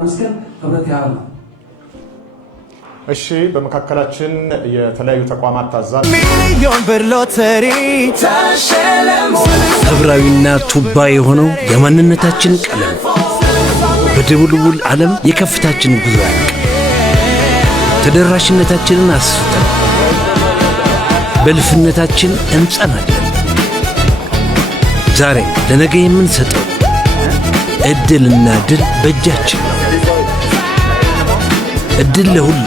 መስከን ህብረት ያለው እሺ በመካከላችን የተለያዩ ተቋማት ታዛዥ ሚሊዮን ብር ሎተሪ ተሸለሙ። ህብራዊና ቱባ የሆነው የማንነታችን ቀለም በድቡልቡል ዓለም የከፍታችን ጉዞ ያልቅ ተደራሽነታችንን አስፍተን በልፍነታችን እንጸናለን። ዛሬ ለነገ የምንሰጠው እድልና ድል በእጃችን ነው። እድል ለሁሉ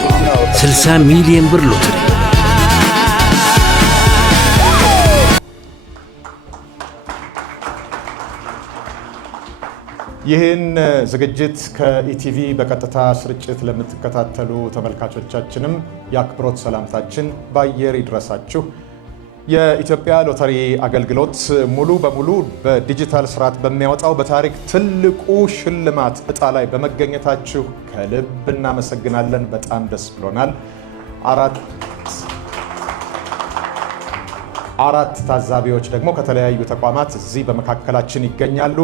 60 ሚሊዮን ብር ሎተሪ። ይህን ዝግጅት ከኢቲቪ በቀጥታ ስርጭት ለምትከታተሉ ተመልካቾቻችንም የአክብሮት ሰላምታችን በአየር ይድረሳችሁ። የኢትዮጵያ ሎተሪ አገልግሎት ሙሉ በሙሉ በዲጂታል ስርዓት በሚያወጣው በታሪክ ትልቁ ሽልማት እጣ ላይ በመገኘታችሁ ከልብ እናመሰግናለን። በጣም ደስ ብሎናል። አራት ታዛቢዎች ደግሞ ከተለያዩ ተቋማት እዚህ በመካከላችን ይገኛሉ።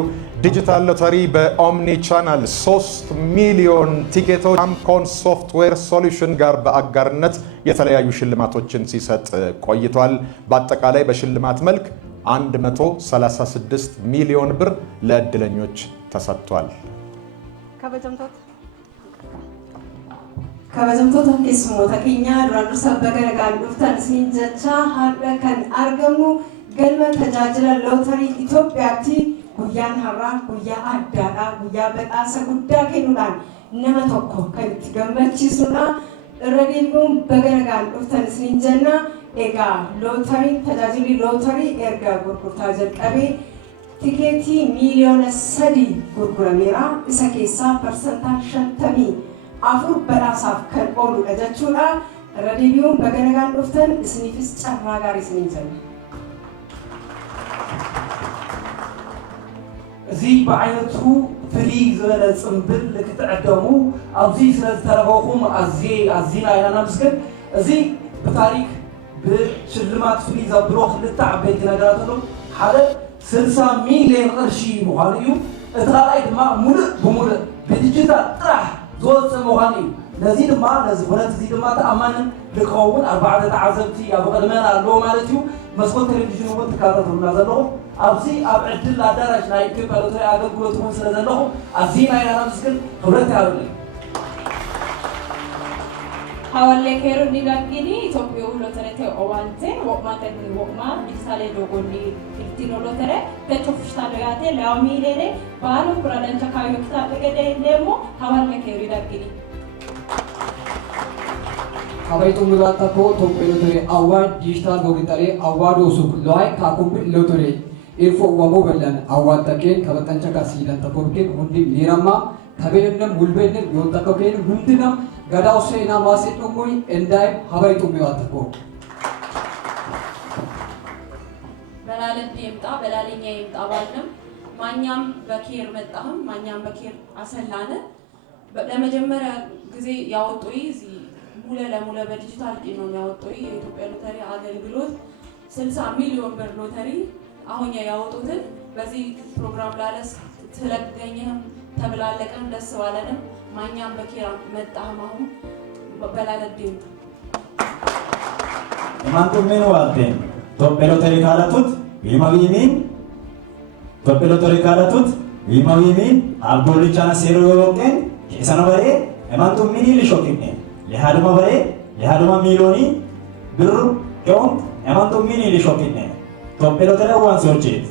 ዲጂታል ሎተሪ በኦምኒ ቻናል 3 ሚሊዮን ቲኬቶች አምኮን ሶፍትዌር ሶሉሽን ጋር በአጋርነት የተለያዩ ሽልማቶችን ሲሰጥ ቆይቷል። በአጠቃላይ በሽልማት መልክ 136 ሚሊዮን ብር ለእድለኞች ተሰጥቷል። kabajamtoota keessummoota keenya duraan dursa bagaragaan dhuftan isin jecha har'a kan argamu galma tajaajila lootarii Itoophiyaatti guyyaan har'aa guyyaa addaadha. Guyyaa badhaasa guddaa kennuudhaan nama tokko kan itti gammachiisudha. Irra deebi'uun bagaragaan dhuftan isin jenna. Egaa lootarii tajaajilli lootarii erga gurgurtaa jalqabee tikeetii miliyoona 3 gurgurameera. Isa keessaa parsantaa 50 afur badhaasaaf kan ooludha jechuudha. Irra deebi'uun bagaragaan dhuftan isiniifis carraa gaarii isiniin jenna. እዚህ በአይነቱ ፍልይ ዝበለ ጽምብል ክትዕደሙ ኣብዚ ስለዝተረኸብኩም ኣዝና ኢና ነመስግን። እዚ ብታሪክ ብሽልማት ፍልይ ዘብሎ ክልተ ዓበይቲ ነገራት ኣሎ። ሓደ 60 ሚሊዮን ቅርሺ ምዃኑ እዩ። እቲ ካልኣይ ድማ ሙሉእ ብሙሉእ ብዲጂታል ጥራሕ ዝወፅእ ምዃኑ እዩ። ነዚ ድማ ነዚ ኩነት እዚ ድማ ተኣማንን ልክኸውን 4 ተዓዘብቲ ኣብ ቅድመና ኣለዎ ማለት እዩ። መስኮት ቴሌቪዥን እውን ትካተቱና ዘለኹም ኣብዚ ኣብ ዕድል ኣዳራሽ ናይ ኢትዮጵያ ሎተሪ ኣገልግሎት እውን ስለ ዘለኹም ኣዝና ኢና ነመስግን። ክብረት ያብለይ Hawalle keeru ni gagini Itoophiyaa lotere te owante wokma tegni wokma digitale dogonni iltino lotere te chofshta dagate laamilene baalu puradancha kayo kitabe gede demo hawalle keeru gagini Habaitu mulata ko Itoophiyaa lotere award digital gogitare award usuk loy ka kumpi lotere info wamo belan award taken kabatancha ka sidan takoken hundi mirama tabenem mulbenem yontakaken hundinam ገዳው ሴና ማሴቶሞይ እንዳይ ሀባይቱ ሚዋተኮ በላለት ይምጣ በላልኛ ይምጣ ባልንም ማኛም በኬር መጣም ማኛም በኬር አሰላነ ለመጀመሪያ ጊዜ ያወጡይ እዚ ሙለ ለሙለ በዲጂታል ነው ያወጡይ የኢትዮጵያ ሎተሪ አገልግሎት 60 ሚሊዮን ብር ሎተሪ አሁን ያወጡትን በዚህ ፕሮግራም ላለስ ተለገኘም ተብላለቀም ደስ ባለንም ማኛም በኬራ መጣማሁ በላልዲም ማንቱ ምን ዋልቴን ኢትዮጵያ ሎተሪ ካላቱት ቢማዊሚን ኢትዮጵያ ሎተሪ ካላቱት ቢማዊሚን አብዶልቻና ሴሮ ወቀን ከሰነበሬ ማንቱ ምን ይልሾክኝ ለሃድማ በሬ ለሃድማ ሚሊዮኒ ብር ጆን ማንቱ ምን ይልሾክኝ ኢትዮጵያ ሎተሪ ዋን ሶርቼት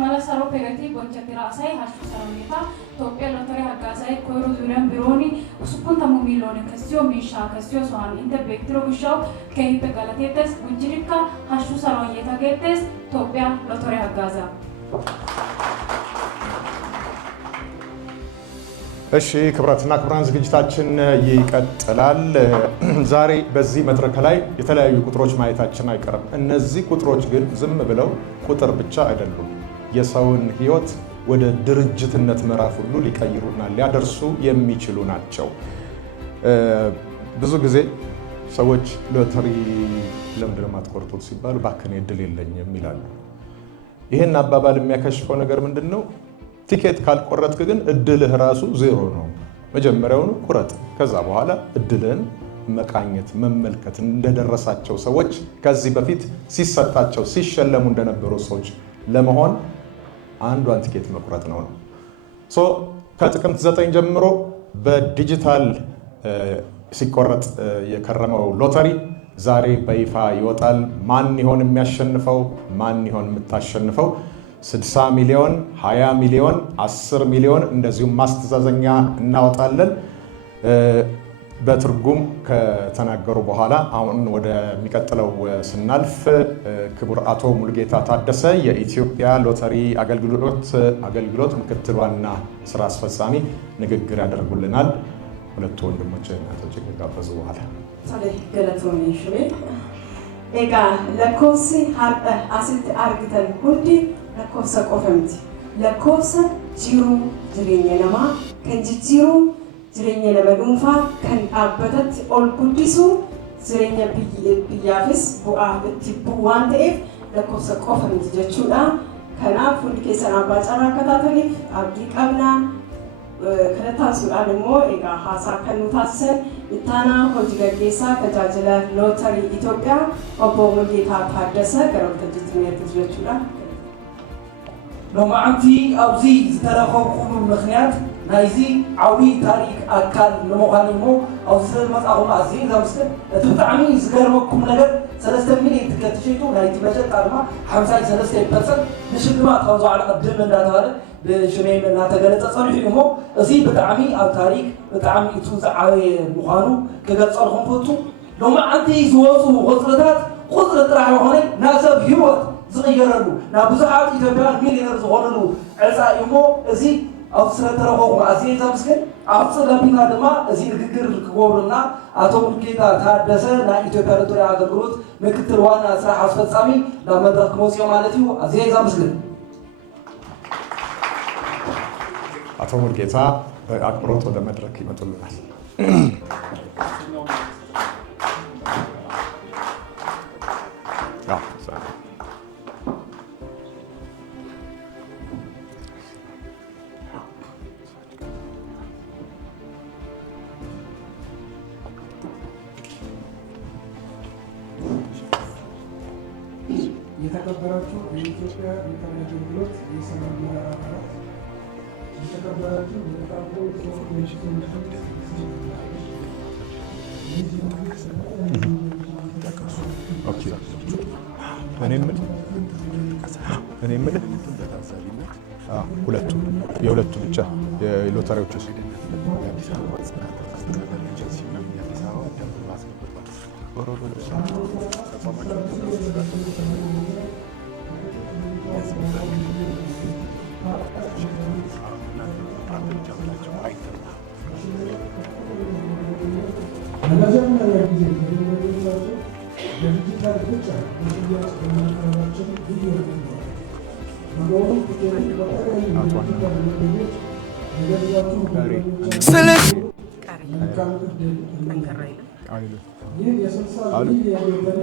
ማላሳሮ ፔገቲ ቦንቸቲራ ሳይ ሀሹ ሰራሚታ ኢትዮጵያ ሎተሪ ሀጋሳይ ኮሮ ዙሪያን ቢሮኒ ሱኩን ተሙ ሚሊዮን ከሲዮ ሚሻ ከሲዮ ሷን እንደ ቤክትሮ ቢሻው ከይተ ጋላቴተስ ጉንጅሪካ ሀሹ ሰራየታ ገተስ ኢትዮጵያ ሎተሪ ሀጋዛ እሺ ክብራትና ክብራን ዝግጅታችን ይቀጥላል። ዛሬ በዚህ መድረክ ላይ የተለያዩ ቁጥሮች ማየታችን አይቀርም። እነዚህ ቁጥሮች ግን ዝም ብለው ቁጥር ብቻ አይደሉም። የሰውን ህይወት ወደ ድርጅትነት ምዕራፍ ሁሉ ሊቀይሩና ሊያደርሱ የሚችሉ ናቸው። ብዙ ጊዜ ሰዎች ሎተሪ ለምንድን ነው የማትቆርጡት ሲባሉ ባከኔ እድል የለኝም ይላሉ። ይህን አባባል የሚያከሽፈው ነገር ምንድን ነው? ቲኬት ካልቆረጥክ ግን እድልህ ራሱ ዜሮ ነው። መጀመሪያውኑ ቁረጥ፣ ከዛ በኋላ እድልህን መቃኘት መመልከት እንደደረሳቸው ሰዎች ከዚህ በፊት ሲሰጣቸው ሲሸለሙ እንደነበሩ ሰዎች ለመሆን አንዷን ቲኬት መቁረጥ ነው። ከጥቅምት 9 ጀምሮ በዲጂታል ሲቆረጥ የከረመው ሎተሪ ዛሬ በይፋ ይወጣል። ማን ይሆን የሚያሸንፈው? ማን ይሆን የምታሸንፈው? 60 ሚሊዮን፣ 20 ሚሊዮን፣ 10 ሚሊዮን እንደዚሁም ማስተዛዘኛ እናወጣለን። በትርጉም ከተናገሩ በኋላ አሁን ወደሚቀጥለው ስናልፍ ክቡር አቶ ሙሉጌታ ታደሰ የኢትዮጵያ ሎተሪ አገልግሎት ምክትል ዋና ስራ አስፈጻሚ ንግግር ያደርጉልናል። ሁለቱ ወንድሞች እናቶች ከጋበዙ በኋላ ገለቶኒ ሽሜ ኤጋ ለኮሲ ሀርጠ አስልት አርግተን ሁንዲ ለኮሰ ቆፈምቲ ለኮሰ ጂሩ ጅሬኛ ነማ ከንጅጂሩ jireenya nama dhuunfaa kan dhaabbatatti ol guddisu jireenya biyyaafis bu'aa itti bu'u waan ta'eef lakkoofsa qofa miti jechuudha. Kanaaf hundi keessan abbaa carraa akka taataniif abdii qabna. Kana taasisuudhaan immoo egaa haasaa kan nu taasisan ittaanaa hojii gaggeessaa tajaajila lootarii Itoophiyaa obbo Mulgeetaa Taaddasa gara waltajjiitti nu ergitu jechuudha. ሎማዓንቲ ኣብዚ ዝተረኸብኩሉ ምክንያት ናይዚ ዓብዪ ታሪክ ኣካል ንምዃን እሞ ኣብዚ ስለዝመፃኹም ኣዝየ ዘመስግን። እቲ ብጣዕሚ ዝገርመኩም ነገር 3 ሚልዮን ትኬት ተሸይጡ ናይቲ መሸጣ ድማ 53% ንሽልማት ካብ ዝባዕለ ቅድም እንዳተባለ ብሽሜም እናተገለፀ ፀኒሑ እሞ እዚ ብጣዕሚ ኣብ ታሪክ ብጣዕሚ እቲ ዝዓበየ ምዃኑ ክገልፀልኩም ፈቱ። ሎማዓንቲ ዝወፁ ቁፅርታት ቁፅሪ ጥራሕ ይኾነ ናብ ሰብ ሂወት ዝቕየረሉ ናብ ብዙሓት ኢትዮጵያውያን ሚሊዮነር ዝኾነሉ ዕፃ እሞ እዚ ኣብ ስለተረኸብኩም ኣዝየ ዘመስግን። ኣብ ፀለቢና ድማ እዚ ንግግር ክገብሩና ኣቶ ሙሉጌታ ታደሰ ናይ ኢትዮጵያ ሎተሪ ኣገልግሎት ምክትል ዋና ስራሕ ኣስፈፃሚ ናብ መድረክ ክመፅኦ ማለት እዩ። ኣዝየ ዘመስግን። አቶ ሙሉጌታ በአክብሮት ወደ መድረክ ይመጡልናል። የተከበራችሁ የኢትዮጵያ ሎተሪ አገልግሎት የስራ አመራር አባላት፣ የተከበራችሁ የጣፎ እኔ የምልህ የሁለቱ ብቻ የሎተሪዎቹ ለመጀመሪያ ጊዜ ተደረገላቸው በዲጂታል ብቻ በሽያጭ በማቅረባቸው ልዩ ያደርገዋል። በመሆኑም ቲኬቶች በተለያዩ የዲጂታል መንገዶች የገዛችሁ መልካም ዕድል እንመኛለን። ይህ የ60 ሚሊዮን ሎተሪ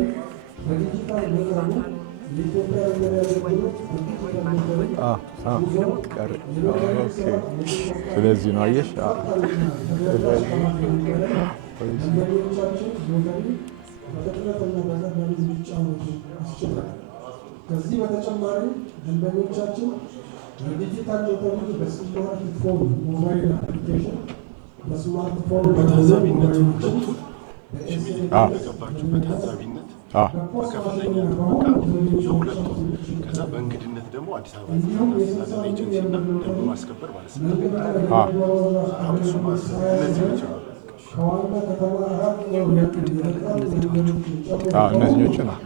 በዲጂታል መቅረቡ የኢትዮጵያ ሎተሪ አገልግሎት በዲጂታል ሎተሪ ስለዚህ ነው አየሽ ደንበኞቻችን ሎተሪ በፍጥነትና በዘመኑ እንዲጫወቱ አስችሏል። ከዚህ በተጨማሪ ደንበኞቻችን የዲጂታል ሎተሪ በስማርትፎን ሞባይል አፕሊኬሽን በስማርትፎን በታዛቢነት ሁለቱን በታዛቢነት በከፍተኛ የሁለቱም ከዛ በእንግድነት ደግሞ አዲስ አበባ አስተዳደር ኤጀንሲና ደንብ ማስከበር ባለስልጣን እነዚህ ናቸው። እነዚህኞቹ ነው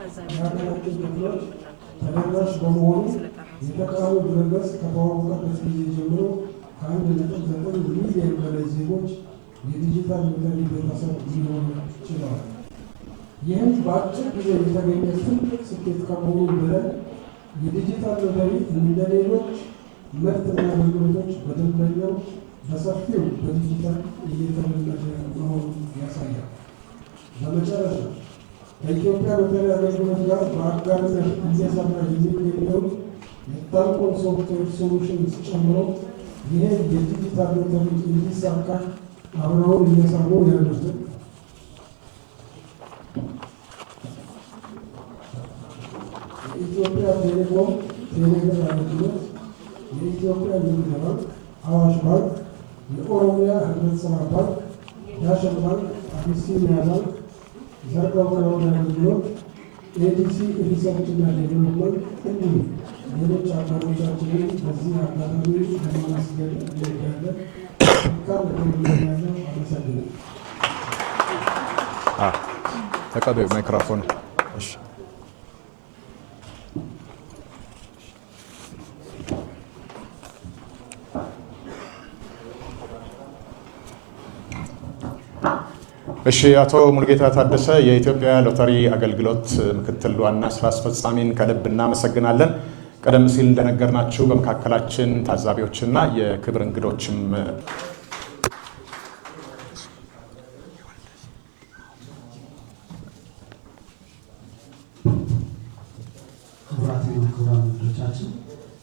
ተደራሽ በመሆኑ የተቃዋሚ ድረገጽ ከተዋወቀበት ጊዜ ጀምሮ ከ1.9 ሚሊዮን በላይ ዜጎች የዲጂታል ሎተሪ ቤተሰብ ሊሆኑ ችለዋል። ይህም በአጭር ጊዜ የተገኘ ትልቅ ስኬት ከመሆኑ በላይ የዲጂታል ሎተሪ እንደ ሌሎች ምርትና አገልግሎቶች በደንበኛው በሰፊው በዲጂታል እየተለመደ መሆኑን ያሳያል። በመጨረሻ ከኢትዮጵያ ሎተሪ አገልግሎት ጋር በአጋርነት እየሰራ የሚገኘው ዳልኮን ሶፍትዌር ሶሉሽንስ ጨምሮ ይህን የዲጂታል ሎተሪ እንዲሳካ አብረውን እየሰሩ ያሉትን የኢትዮጵያ ቴሌኮም ቴሌብር አገልግሎት፣ የኢትዮጵያ ንግድ ባንክ፣ አዋሽ ባንክ፣ የኦሮሚያ ህብረት ሥራ ባንክ፣ ዳሽን ባንክ፣ አቢሲኒያ ባንክ፣ ዘርጋው ክላውድ አገልግሎት፣ ኤዲሲ ሪሰርችና ዴቨሎፕመንት እንዲሁም ሌሎች አጋሮቻችንን በዚህ አጋጣሚ ለማመስገን እንወዳለን። አመሰግናለሁ። ተቀበዩ ማይክሮፎን። እሺ እሺ አቶ ሙሉጌታ ታደሰ የኢትዮጵያ ሎተሪ አገልግሎት ምክትል ዋና ስራ አስፈጻሚን ከልብ እናመሰግናለን። ቀደም ሲል እንደነገርናችሁ በመካከላችን ታዛቢዎችና የክብር እንግዶችም ክቡራን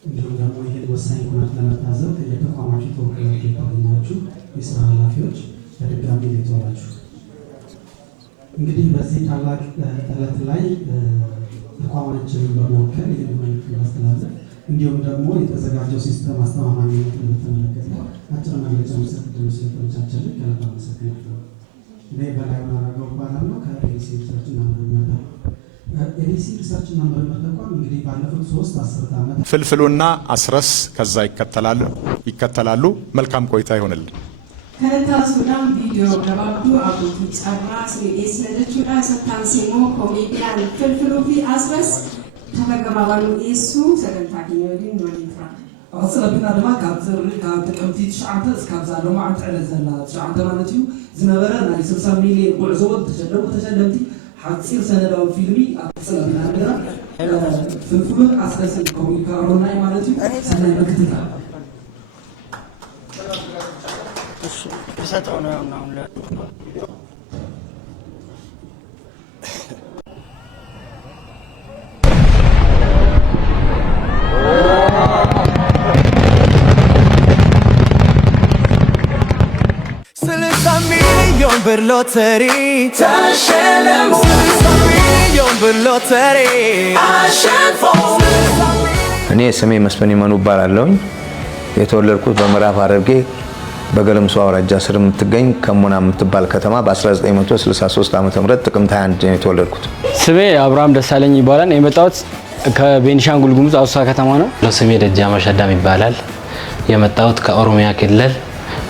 እንዲሁም ደግሞ ይህን ወሳኝ ኩነት ለመታዘብ የተቋማችሁ ተወካዮች የተገኛችሁ የስራ ኃላፊዎች በድጋሚ የተዋላችሁ እንግዲህ በዚህ ታላቅ ዕለት ላይ ተቋማችንን በመወከል ይህን መልዕክት ማስተላለፍ እንዲሁም ደግሞ የተዘጋጀው ሲስተም አስተማማኝነትን በተመለከተ አጭር መግለጫ መስጠት ዕድል ስለተመቻቸልን ከልብ አመሰግናለሁ። እኔ በላዩን አረጋው እባላለሁ ከኤዲሲ ሪሰርችና ምርምር ኤዲሲ ሪሰርችና ምርምር ተቋም እንግዲህ ባለፉት 3 አስርት ዓመታት ፍልፍሉና አስረስ ከዛ ይከተላሉ። መልካም ቆይታ ይሆንልን። ከታሱዳን ቪዲዮ ገባቱ አቡቱ ጫራስ ኤስነደቹዳ ሰታንሲሞ ኮሜዲያን ፍልፍሉ ፊ አስረስ ተመገባባሉ ኤሱ ሰደንታኪኞዲን ወሊትራ ኣፅለቢና ድማ ካብ ጥቅምቲ 9 እስካብ ዛሎ መዓልቲ ዕለት ዘላ 9 ማለት እዩ ዝነበረ ናይ 60 ሚልዮን ጉዕዞ ተሸለሙ ተሸለምቲ ሓፂር ሰነዳዊ ፊልሚ ኣፅለቢና ነገራ ፍልፍሉን አስረስን ኮሚካሮናይ ማለት እዩ ሰናይ ምክትታል ሰጠው ነው አሁን ሚሊዮን ብር ሎተሪ ተሸለሙ 60 ሚሊዮን ብር ሎተሪ አሸንፎ እኔ ስሜ መስፍን ይመኑ እባላለሁኝ። የተወለድኩት በምዕራብ ሐረርጌ በገለምሶ አውራጃ ስር የምትገኝ ከሞና የምትባል ከተማ በ1963 ዓ.ም ጥቅምት 21 ነው የተወለድኩት። ስሜ አብርሃም ደሳለኝ ይባላል። የመጣሁት ከቤኒሻንጉል ጉሙዝ አውሳ ከተማ ነው። ስሜ ደጃማ ሸዳም ይባላል። የመጣሁት ከኦሮሚያ ክልል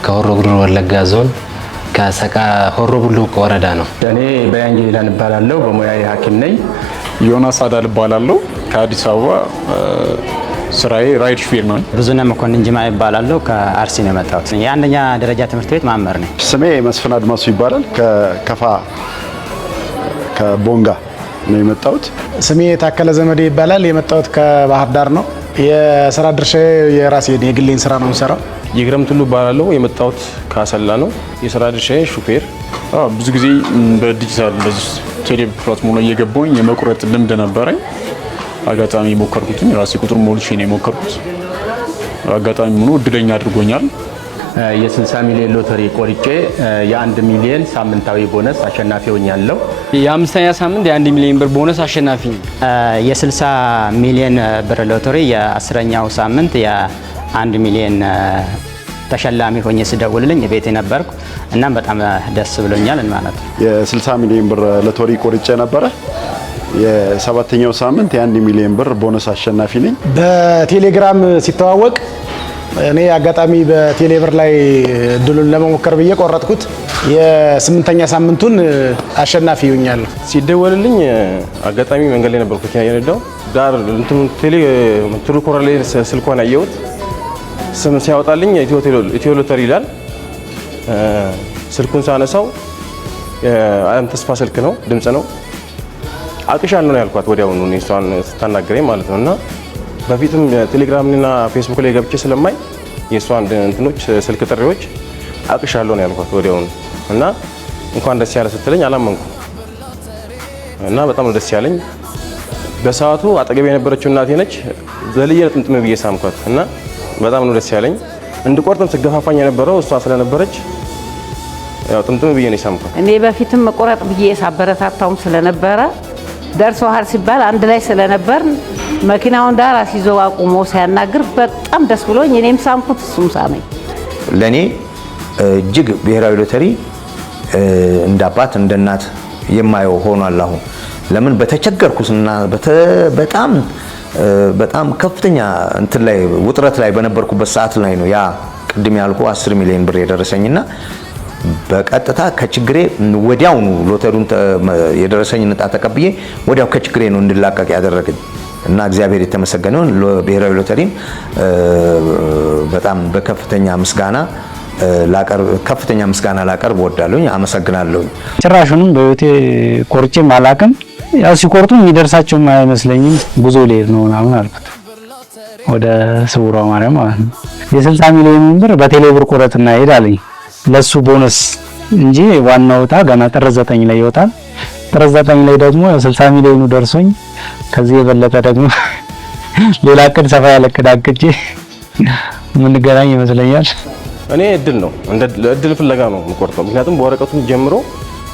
ከሆሮ ጉዱሩ ወለጋ ዞን ከሰቃ ሆሮ ቡሉቅ ወረዳ ነው። እኔ በያንጌ ይላል እባላለሁ። በሙያዬ ሐኪም ነኝ። ዮናስ አዳል እባላለሁ። ከአዲስ አበባ ስራዬ ራይድ ሹፌር ነው። ብዙነህ መኮንን ጅማ ይባላለሁ። ከአርሲ ነው የመጣሁት። የአንደኛ ደረጃ ትምህርት ቤት መምህር ነኝ። ስሜ መስፍን አድማሱ ይባላል። ከከፋ ከቦንጋ ነው የመጣሁት። ስሜ ታከለ ዘመዴ ይባላል። የመጣሁት ከባህር ዳር ነው። የስራ ድርሻዬ የራሴን የግሌን ስራ ነው የምሰራው። ይግረም ቱሉ እባላለሁ። የመጣሁት ከአሰላ ነው። የስራ ድርሻዬ ሹፌር። ብዙ ጊዜ በዲጂታል እንደዚህ ቴሌፕላትፎርም ላይ እየገባሁኝ የመቁረጥ ልምድ ነበረኝ። አጋጣሚ ሞከርኩኝ። ራሴ ቁጥር ሞልቼ ነው የሞከርኩት። አጋጣሚ ሆኖ እድለኛ አድርጎኛል። የ60 ሚሊዮን ሎተሪ ቆርጬ የ1 ሚሊዮን ሳምንታዊ ቦነስ አሸናፊ ሆኛለሁ። የ5ኛ ሳምንት የ1 ሚሊዮን ብር ቦነስ አሸናፊ የ60 ሚሊዮን ብር ሎተሪ የ10ኛው ሳምንት የ1 ሚሊዮን ተሸላሚ ሆኜ ስደውልልኝ ቤቴ ነበርኩ። እናም በጣም ደስ ብሎኛል ማለት ነው። የ60 ሚሊዮን ብር ሎተሪ ቆርጬ ነበረ። የ7ኛው ሳምንት የ1 ሚሊዮን ብር ቦነስ አሸናፊ ነኝ። በቴሌግራም ሲተዋወቅ እኔ አጋጣሚ በቴሌብር ላይ እድሉን ለመሞከር ብዬ ቆረጥኩት። የ8ኛ ሳምንቱን አሸናፊ ሆኛለሁ። ሲደወልልኝ አጋጣሚ መንገድ ላይ ነበርኩት የነዳው ዳር ትሩ ኮራ ላይ ስልኳን አየሁት። ስም ሲያወጣልኝ ኢትዮ ሎተሪ ይላል። ስልኩን ሳነሳው አለም ተስፋ ስልክ ነው፣ ድምጽ ነው። አቅሻለሁ ነው ያልኳት ወዲያውኑ እሷን ስታናገረኝ ማለት ነው። እና በፊትም ቴሌግራምና ፌስቡክ ላይ ገብቼ ስለማይ የእሷን እንትኖች ስልክ ጥሪዎች አቅሻለሁ ነው ያልኳት ወዲያውኑ። እና እንኳን ደስ ያለ ስትለኝ አላመንኩም እና በጣም ደስ ያለኝ በሰዓቱ አጠገብ የነበረችው እናቴ ነች። ዘልዬ ጥምጥም ብዬ ሳምኳት እና በጣም ነው ደስ ያለኝ። እንድቆርጥም ስገፋፋኝ የነበረው እሷ ስለነበረች ያው ጥምጥም ብዬ ነው ሳምኳት። እኔ በፊትም መቆረጥ ብዬ ሳበረታታውም ስለነበረ ደርሶሃል ሲባል አንድ ላይ ስለነበር መኪናውን ዳር አስይዞ አቁሞ ሲያናግር በጣም ደስ ብሎኝ እኔም ሳምኩት እሱም ሳመኝ። ለኔ እጅግ ብሔራዊ ሎተሪ እንደ አባት እንደ እናት የማየው ሆኗል። አሁን ለምን በተቸገርኩና በጣም ከፍተኛ እንትን ላይ ውጥረት ላይ በነበርኩበት ሰዓት ላይ ነው ያ ቅድም ያልኩ 10 ሚሊዮን ብር የደረሰኝና በቀጥታ ከችግሬ ወዲያውኑ ሎተሪውን የደረሰኝ ዕጣ ተቀብዬ ወዲያው ከችግሬ ነው እንድላቀቅ ያደረገኝ እና እግዚአብሔር የተመሰገነውን ብሔራዊ ሎተሪን በጣም በከፍተኛ ምስጋና ላቀርብ ወዳለሁኝ። አመሰግናለሁኝ። ጭራሹንም በህይወቴ ቆርጬ አላቅም። ያው ሲቆርጡ የሚደርሳቸው አይመስለኝም። ጉዞ ልሄድ ነው ምናምን አልኩት ወደ ስውሯ ማርያም ማለት ነው። የ60 ሚሊዮን ብር በቴሌ ብር ቁረጥና ሄድ አለኝ። ለሱ ቦነስ እንጂ ዋናው ዕጣ ገና ጥር 9 ላይ ይወጣል። ጥር 9 ላይ ደግሞ 60 ሚሊዮኑ ደርሶኝ ከዚህ የበለጠ ደግሞ ሌላ እቅድ ሰፋ ያለ እቅድ አቅጄ የምንገናኝ ይመስለኛል። እኔ እድል ነው እንደ እድል ፍለጋ ነው የምቆርጠው። ምክንያቱም በወረቀቱም ጀምሮ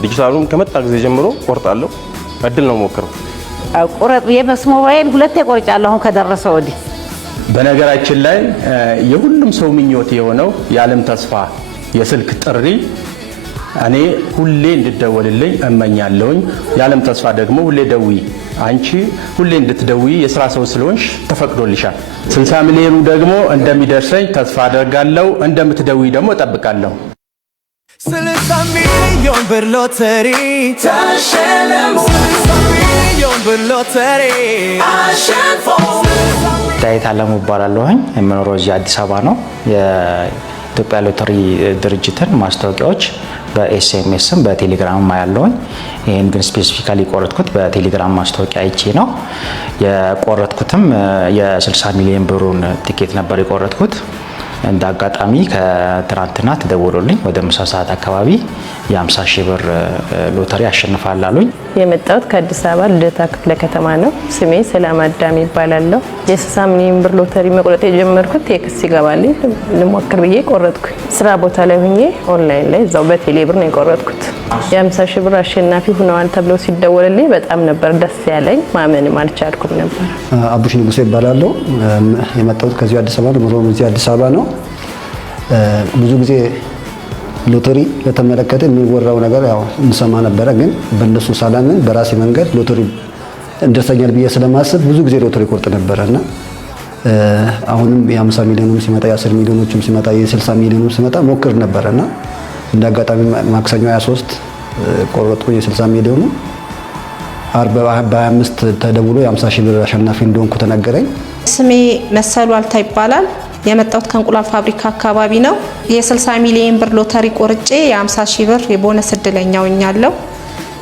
ዲጂታሉም ከመጣ ጊዜ ጀምሮ ቆርጣለሁ። እድል ነው ሞክረው ቁረጥ የሞባይል ሁለቴ ቆርጫለሁ አሁን ከደረሰ ወዲህ። በነገራችን ላይ የሁሉም ሰው ምኞት የሆነው የዓለም ተስፋ የስልክ ጥሪ እኔ ሁሌ እንድደወልልኝ እመኛለሁኝ። የዓለም ተስፋ ደግሞ ሁሌ ደውይ፣ አንቺ ሁሌ እንድትደውይ የሥራ ሰው ስለሆንሽ ተፈቅዶልሻል። 60 ሚሊዮኑ ደግሞ እንደሚደርሰኝ ተስፋ አደርጋለሁ። እንደምትደውይ ደግሞ እጠብቃለሁ። 60 ሚሊዮን ብር ሎተሪ ተሸለሙ። 60 ሚሊዮን ብር ሎተሪ አሸንፎ። ዳዊት አለሙ እባላለሁኝ። የምኖረው እዚህ አዲስ አበባ ነው። የኢትዮጵያ ሎተሪ ድርጅትን ማስታወቂያዎች በኤስኤምኤስም በቴሌግራም ማያለሁኝ። ይሄን ግን ስፔሲፊካሊ ቆረጥኩት በቴሌግራም ማስታወቂያ አይቼ ነው የቆረጥኩትም። የ60 ሚሊዮን ብሩን ቲኬት ነበር የቆረጥኩት። እንደ አጋጣሚ ከትናንትና ተደውሎልኝ ወደ ምሳ ሰዓት አካባቢ የ50 ሺህ ብር ሎተሪ አሸንፋል አሉኝ። የመጣሁት ከአዲስ አበባ ልደታ ክፍለ ከተማ ነው። ስሜ ሰላም አዳም ይባላለሁ። የ60 ሚሊዮን ብር ሎተሪ መቁረጥ የጀመርኩት ቴክስ ይገባልኝ ልሞክር ብዬ ቆረጥኩኝ። ስራ ቦታ ላይ ሆኜ ኦንላይን ላይ እዛው በቴሌ ብር ነው የቆረጥኩት። የ50 ሺህ ብር አሸናፊ ሆነዋል ተብሎ ሲደወልልኝ በጣም ነበር ደስ ያለኝ። ማመንም አልቻልኩም ነበር። አቡሽ ንጉሴ ይባላለሁ። የመጣሁት ከዚህ አዲስ አበባ ነው። ኑሮም እዚህ አዲስ አበባ ነው። ብዙ ጊዜ ሎተሪ ለተመለከተ የሚወራው ነገር ያው እንሰማ ነበረ፣ ግን በእነሱ ሳላምን በራሴ መንገድ ሎተሪ እንደርሰኛል ብዬ ስለማስብ ብዙ ጊዜ ሎተሪ ቆርጥ ነበረና አሁንም የ50 ሚሊዮኑም ሲመጣ የ10 ሚሊዮኖችም ሲመጣ የ60 ሚሊዮኑም ሲመጣ ሞክር ነበረና እንደ አጋጣሚ ማክሰኞ 23 ቆረጥኩኝ የ60 ሚሊዮኑ። በ25 ተደውሎ የ50 ሺህ ብር አሸናፊ እንደሆንኩ ተነገረኝ። ስሜ መሰሉ አልታ ይባላል። የመጣሁት ከእንቁላል ፋብሪካ አካባቢ ነው። የ60 ሚሊዮን ብር ሎተሪ ቆርጬ የ50 ሺህ ብር የቦነስ እድለኛ ሆኛለሁ።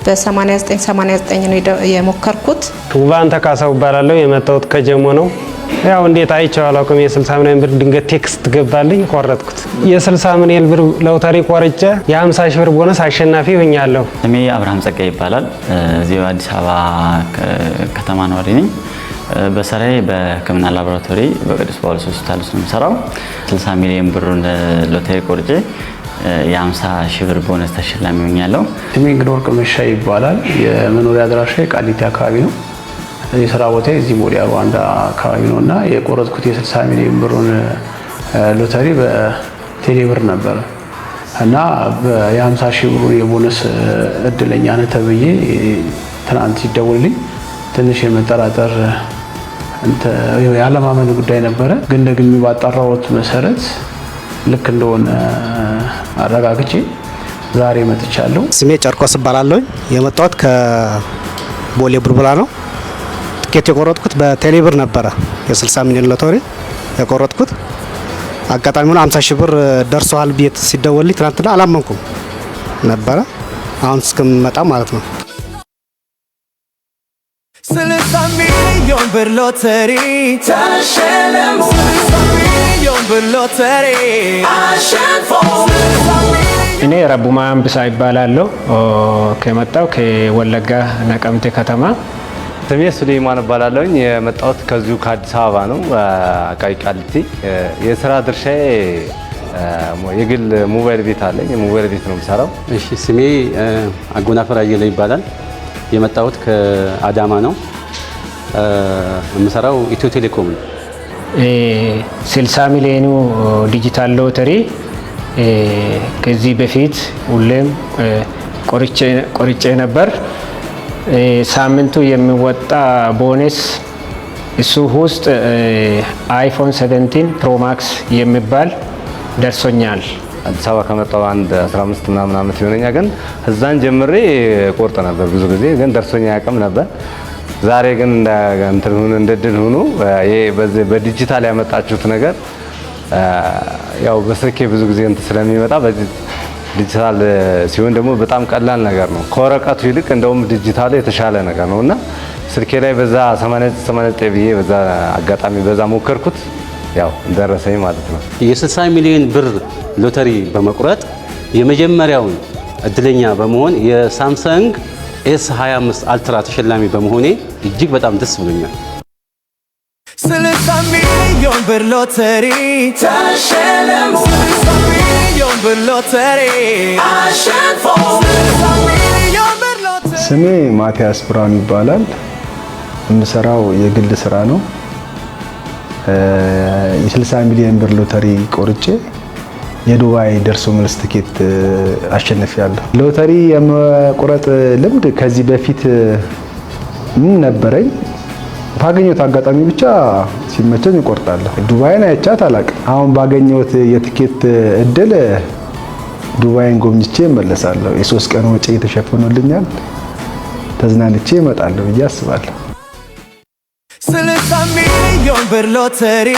በ8989 ነው የሞከርኩት። ውባን ተካሳው ይባላለሁ። የመጣሁት ከጀሞ ነው። ያው እንዴት አይቼው አላውቅም። የ60 ሚሊዮን ብር ድንገት ቴክስት ገባልኝ፣ ቆረጥኩት። የ60 ሚሊዮን ብር ሎተሪ ቆርጬ የ50 ሺህ ብር ቦነስ አሸናፊ ሆኛለሁ። ስሜ አብርሃም ጸጋይ ይባላል። እዚሁ አዲስ አበባ ከተማ ነዋሪ ነኝ። በስራዬ በሕክምና ላቦራቶሪ በቅዱስ ጳውሎስ ሆስፒታል ውስጥ ነው የምሰራው። 60 ሚሊዮን ብሩን ሎተሪ ቆርጬ የ50 ሺህ ብር ቦነስ ተሸላሚ ሆኛለሁ። ስሜ እንግዲህ ወርቅ መሻ ይባላል። የመኖሪያ አድራሻ ቃሊቲ አካባቢ ነው። የስራ ቦታ እዚህ ሞዲያ ሩዋንዳ አካባቢ ነው እና የቆረጥኩት የ60 ሚሊዮን ብሩን ሎተሪ በቴሌ ብር ነበረ እና የ50 ሺህ ብሩን የቦነስ እድለኛ ነህ ተብዬ ትናንት ሲደውልልኝ ትንሽ የመጠራጠር ያለማመን ጉዳይ ነበረ። ግን ደግሜ ባጣራሁት መሰረት ልክ እንደሆነ አረጋግጬ ዛሬ መጥቻለሁ። ስሜ ጨርቆስ እባላለሁ። የመጣሁት ከቦሌ ቡልቡላ ነው። ትኬት የቆረጥኩት በቴሌ ብር ነበረ። የ60 ሚሊዮን ሎተሪ የቆረጥኩት አጋጣሚ ሆኖ 50 ሺህ ብር ደርሷል ቤት ሲደወልልኝ ትናንትና አላመንኩም ነበረ። አሁን እስከምመጣ ማለት ነው። 60 ሚሊዮን ብር ሎተሪ ተሸለሙ። 60 ሚሊዮን ብር ሎተሪ አሸንፎ። እኔ ረቡማ አንብሳ ይባላለሁ። ከመጣው ከወለጋ ነቀምቴ ከተማ ስሜ ሱሌማን እባላለሁኝ። የመጣሁት ከዚሁ ከአዲስ አበባ ነው፣ አቃቂ ቃሊቲ። የስራ ድርሻዬ የግል ሞባይል ቤት አለኝ። የሞባይል ቤት ነው የምሰራው። እሺ፣ ስሜ አጎናፍር አየለ ይባላል። የመጣሁት ከአዳማ ነው። የምሰራው ኢትዮ ቴሌኮም ነው። 60 ሚሊዮኑ ዲጂታል ሎተሪ ከዚህ በፊት ሁሌም ቆርጬ ነበር። ሳምንቱ የሚወጣ ቦነስ እሱ ውስጥ አይፎን 17 ፕሮ ማክስ የሚባል ደርሶኛል። አዲስ አበባ ከመጣሁ አንድ 15 ምናምን ዓመት ይሆነኛል። ግን እዛን ጀምሬ ቆርጥ ነበር ብዙ ጊዜ፣ ግን ደርሶኛ ያቅም ነበር። ዛሬ ግን እንደ ድል ሆኖ በዲጂታል ያመጣችሁት ነገር ያው በስልኬ ብዙ ጊዜ ስለሚመጣ ዲጂታል ሲሆን ደግሞ በጣም ቀላል ነገር ነው። ከወረቀቱ ይልቅ እንደውም ዲጂታል የተሻለ ነገር ነውና ስልኬ ላይ በዛ 89 ብዬ በዛ አጋጣሚ በዛ ሞከርኩት፣ ያው ደረሰኝ ማለት ነው። የ60 ሚሊዮን ብር ሎተሪ በመቁረጥ የመጀመሪያውን እድለኛ በመሆን የሳምሰንግ S25 አልትራ ተሸላሚ በመሆኔ እጅግ በጣም ደስ ብሎኛል። 60 ሚሊዮን ብር ሎተሪ ተሸለሙ። 60 ሚሊዮን ብር ሎተሪ አሸንፎ። ስሜ ማቲያስ ብርሃኑ ይባላል። የምሰራው የግል ስራ ነው። የ60 ሚሊዮን ብር ሎተሪ ቆርጬ የዱባይ ደርሶ መልስ ትኬት አሸንፊያለሁ። ሎተሪ የመቁረጥ ልምድ ከዚህ በፊት ነበረኝ። ባገኘሁት አጋጣሚ ብቻ ሲመቸኝ እቆርጣለሁ። ዱባይን አይቻት አላውቅም። አሁን ባገኘሁት የትኬት እድል ዱባይን ጎብኝቼ እመለሳለሁ። የ3 ቀን ወጪ ተሸፍኖልኛል። ተዝናንቼ እመጣለሁ ብዬ አስባለሁ። 60 ሚሊዮን ብር ሎተሪ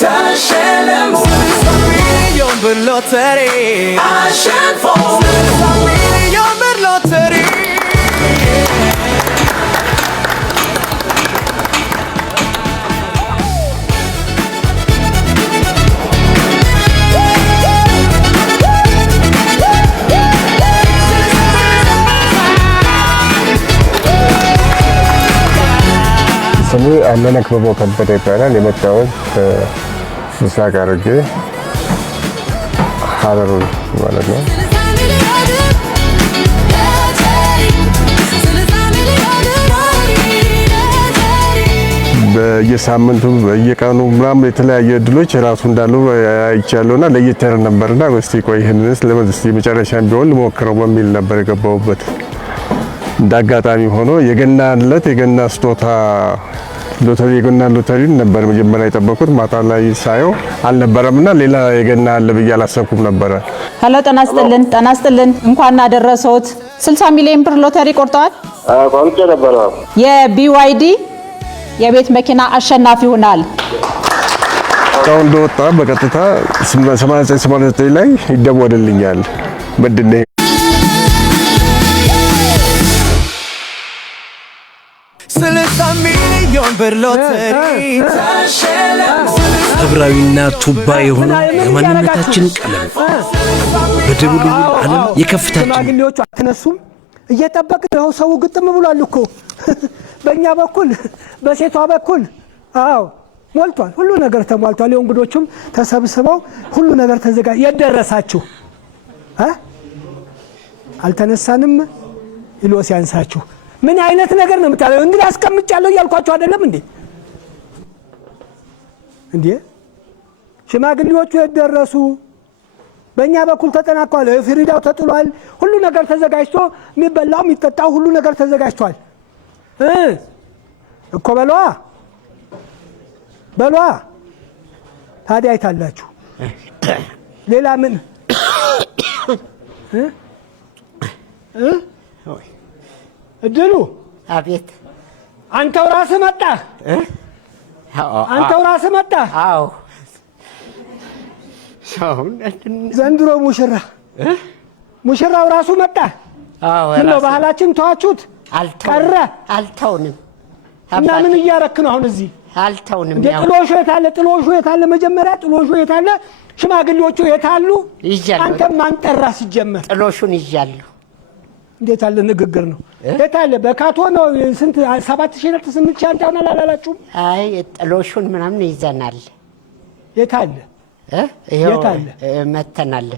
ተሸለሙ። 60 ሚሊዮን ብር ሎተሪ አሸንፎ። 60 ሚሊዮን ብር ሎተሪ ስሜ አመነ ክበቦ ከበደ ይባላል። የመጣሁት ምስራቅ ሐረርጌ ሐረር ማለት ነው። በየሳምንቱ በየቀኑ ምናምን የተለያየ እድሎች ራሱ እንዳሉ አይቻለሁና ለየት ያለ ነበርና እስቲ ቆይ ይሄንስ ለምን እስቲ መጨረሻም ቢሆን ልሞክረው በሚል ነበር የገባሁበት። እንዳጋጣሚ ሆኖ የገና ዕለት የገና ስጦታ ሎተሪ የገና ሎተሪ ነበር መጀመሪያ የጠበቁት። ማታ ላይ ሳየው አልነበረምና ሌላ የገና አለ ብዬ አላሰብኩም ነበረ። ሄሎ፣ ጤና ይስጥልን። እንኳን አደረሰዎት። 60 ሚሊዮን ብር ሎተሪ ቆርጠዋል? ቆርጬ ነበር። የቢዋይዲ የቤት መኪና አሸናፊ ሆናል። ጫው እንደወጣ በቀጥታ 89 ላይ ይደወልልኛል። ምንድነው ህብራዊና ቱባ የሆነ የማንነታችን ቀለም በደቡብ ዓለም የከፍታችን ሽማግሌዎቹ አትነሱም። እየጠበቅን ነው። ሰው ግጥም ብሏል እኮ በእኛ በኩል በሴቷ በኩል አዎ ሞልቷል። ሁሉ ነገር ተሟልቷል። የእንግዶቹም ተሰብስበው ሁሉ ነገር ተዘጋጅ። የደረሳችሁ አልተነሳንም ይሎ ሲያንሳችሁ ምን አይነት ነገር ነው የምታለው? እንግዲህ አስቀምጫለሁ እያልኳችሁ አይደለም እንዴ? ሽማግሌዎቹ የደረሱ በእኛ በኩል ተጠናቋል። ፍሪዳው ተጥሏል። ሁሉ ነገር ተዘጋጅቶ የሚበላው የሚጠጣው ሁሉ ነገር ተዘጋጅቷል እኮ በሏ። ታዲያ አይታላችሁ ሌላ ምን እድሉ? አቤት። አንተው ራስህ መጣህ? አንተው ራስህ መጣህ? አዎ። ዘንድሮ ሙሽራው ራሱ መጣ። አዎ። ምነው ባህላችን ተዋችሁት? ቀረ? አልተውንም። እና ምን እያረክ ነው አሁን እዚህ? አልተውንም። ጥሎሹ የታለ? መጀመሪያ ጥሎሹ የታለ? ሽማግሌዎቹ የታሉ? ይዣለሁ። አንተም ማን ጠራ ሲጀመር? ጥሎሹን ይዣለሁ። እንዴት አለ ንግግር ነው? የት አለ? በካቶ ነው ስንት 7000 ነው 8000 አንዳውን አላላላችሁም? አይ ጥሎሹን ምናምን ይዘናል። የት አለ? የት አለ? መተናል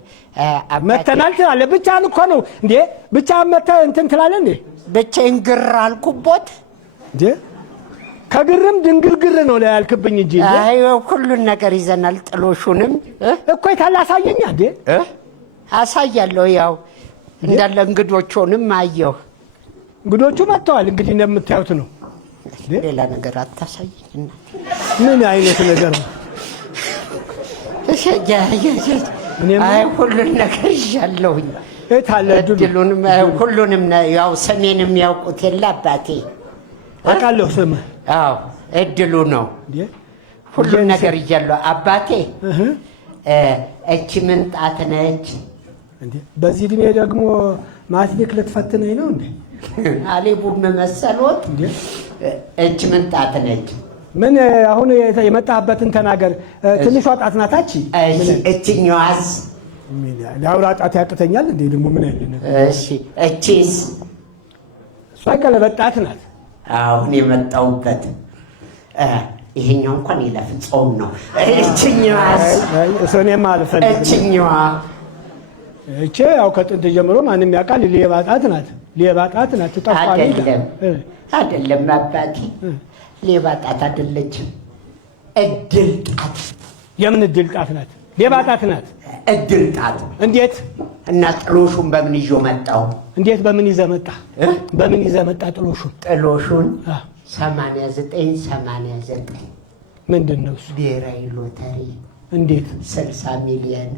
መተናል ትላለህ። ብቻህን እኮ ነው እንዴ? ብቻህን መተህ እንትን ትላለህ እንዴ? ብቻዬን ግር አልኩቦት እንዴ? ከግርም ድንግርግር ነው ላይ ያልክብኝ እንጂ። አይ ሁሉን ነገር ይዘናል። ጥሎሹንም እኮ የታለ አሳየኛ እንዴ? አሳያለሁ። ያው እንዳለ እንግዶቹንም አየሁ። እንግዶቹ መጥተዋል። እንግዲህ እንደምታዩት ነው። ሌላ ነገር አታሳየኝ። ምን አይነት ነገር ነው? አይ ሁሉን ነገር ይዣለሁኝ። የታለ እድሉንም ሁሉንም ያው ስሜንም ያውቁት የለ አባቴ። አውቃለሁ ስምህ። አዎ እድሉ ነው። ሁሉን ነገር ይዣለሁ አባቴ። እቺ ምንጣት ነች። በዚህ እድሜ ደግሞ ማትሪክ ልትፈትነኝ ነው እንዴ? አሌቡም መሰሎት። እቺ ምንጣት ነች። ምን አሁን የመጣህበትን ተናገር። ትንሿ ጣት ናታች። እችኛዋስ? ለአውራ ጣት ያቅተኛል እንዴ? ደግሞ ምን አይነት ነገር? እሺ እቺስ? እሷ ቀለበት ጣት ናት። አሁን የመጣሁበት ይሄኛው እንኳን ይለፍ ጾም ነው። እችኛዋስ? እኔማ አልፈልግም። እችኛዋ? እቺ ያው ከጥንት ጀምሮ ማንም ያውቃል። ሌባ ጣት ናት። ሌባ ጣት ናት። ትጠፋለች። አይደለም አባቴ፣ ሌባ ጣት አይደለችም። እድል ጣት። የምን እድል ጣት ናት? ሌባ ጣት ናት። እድል ጣት። እንዴት? እና ጥሎሹን በምን ይዞ መጣው? እንዴት? በምን ይዘህ መጣ? በምን ይዘህ መጣ ጥሎሹን? ጥሎሹን 89 ምንድን ነው እሱ? ብሔራዊ ሎተሪ። እንዴት? 60 ሚሊዮን።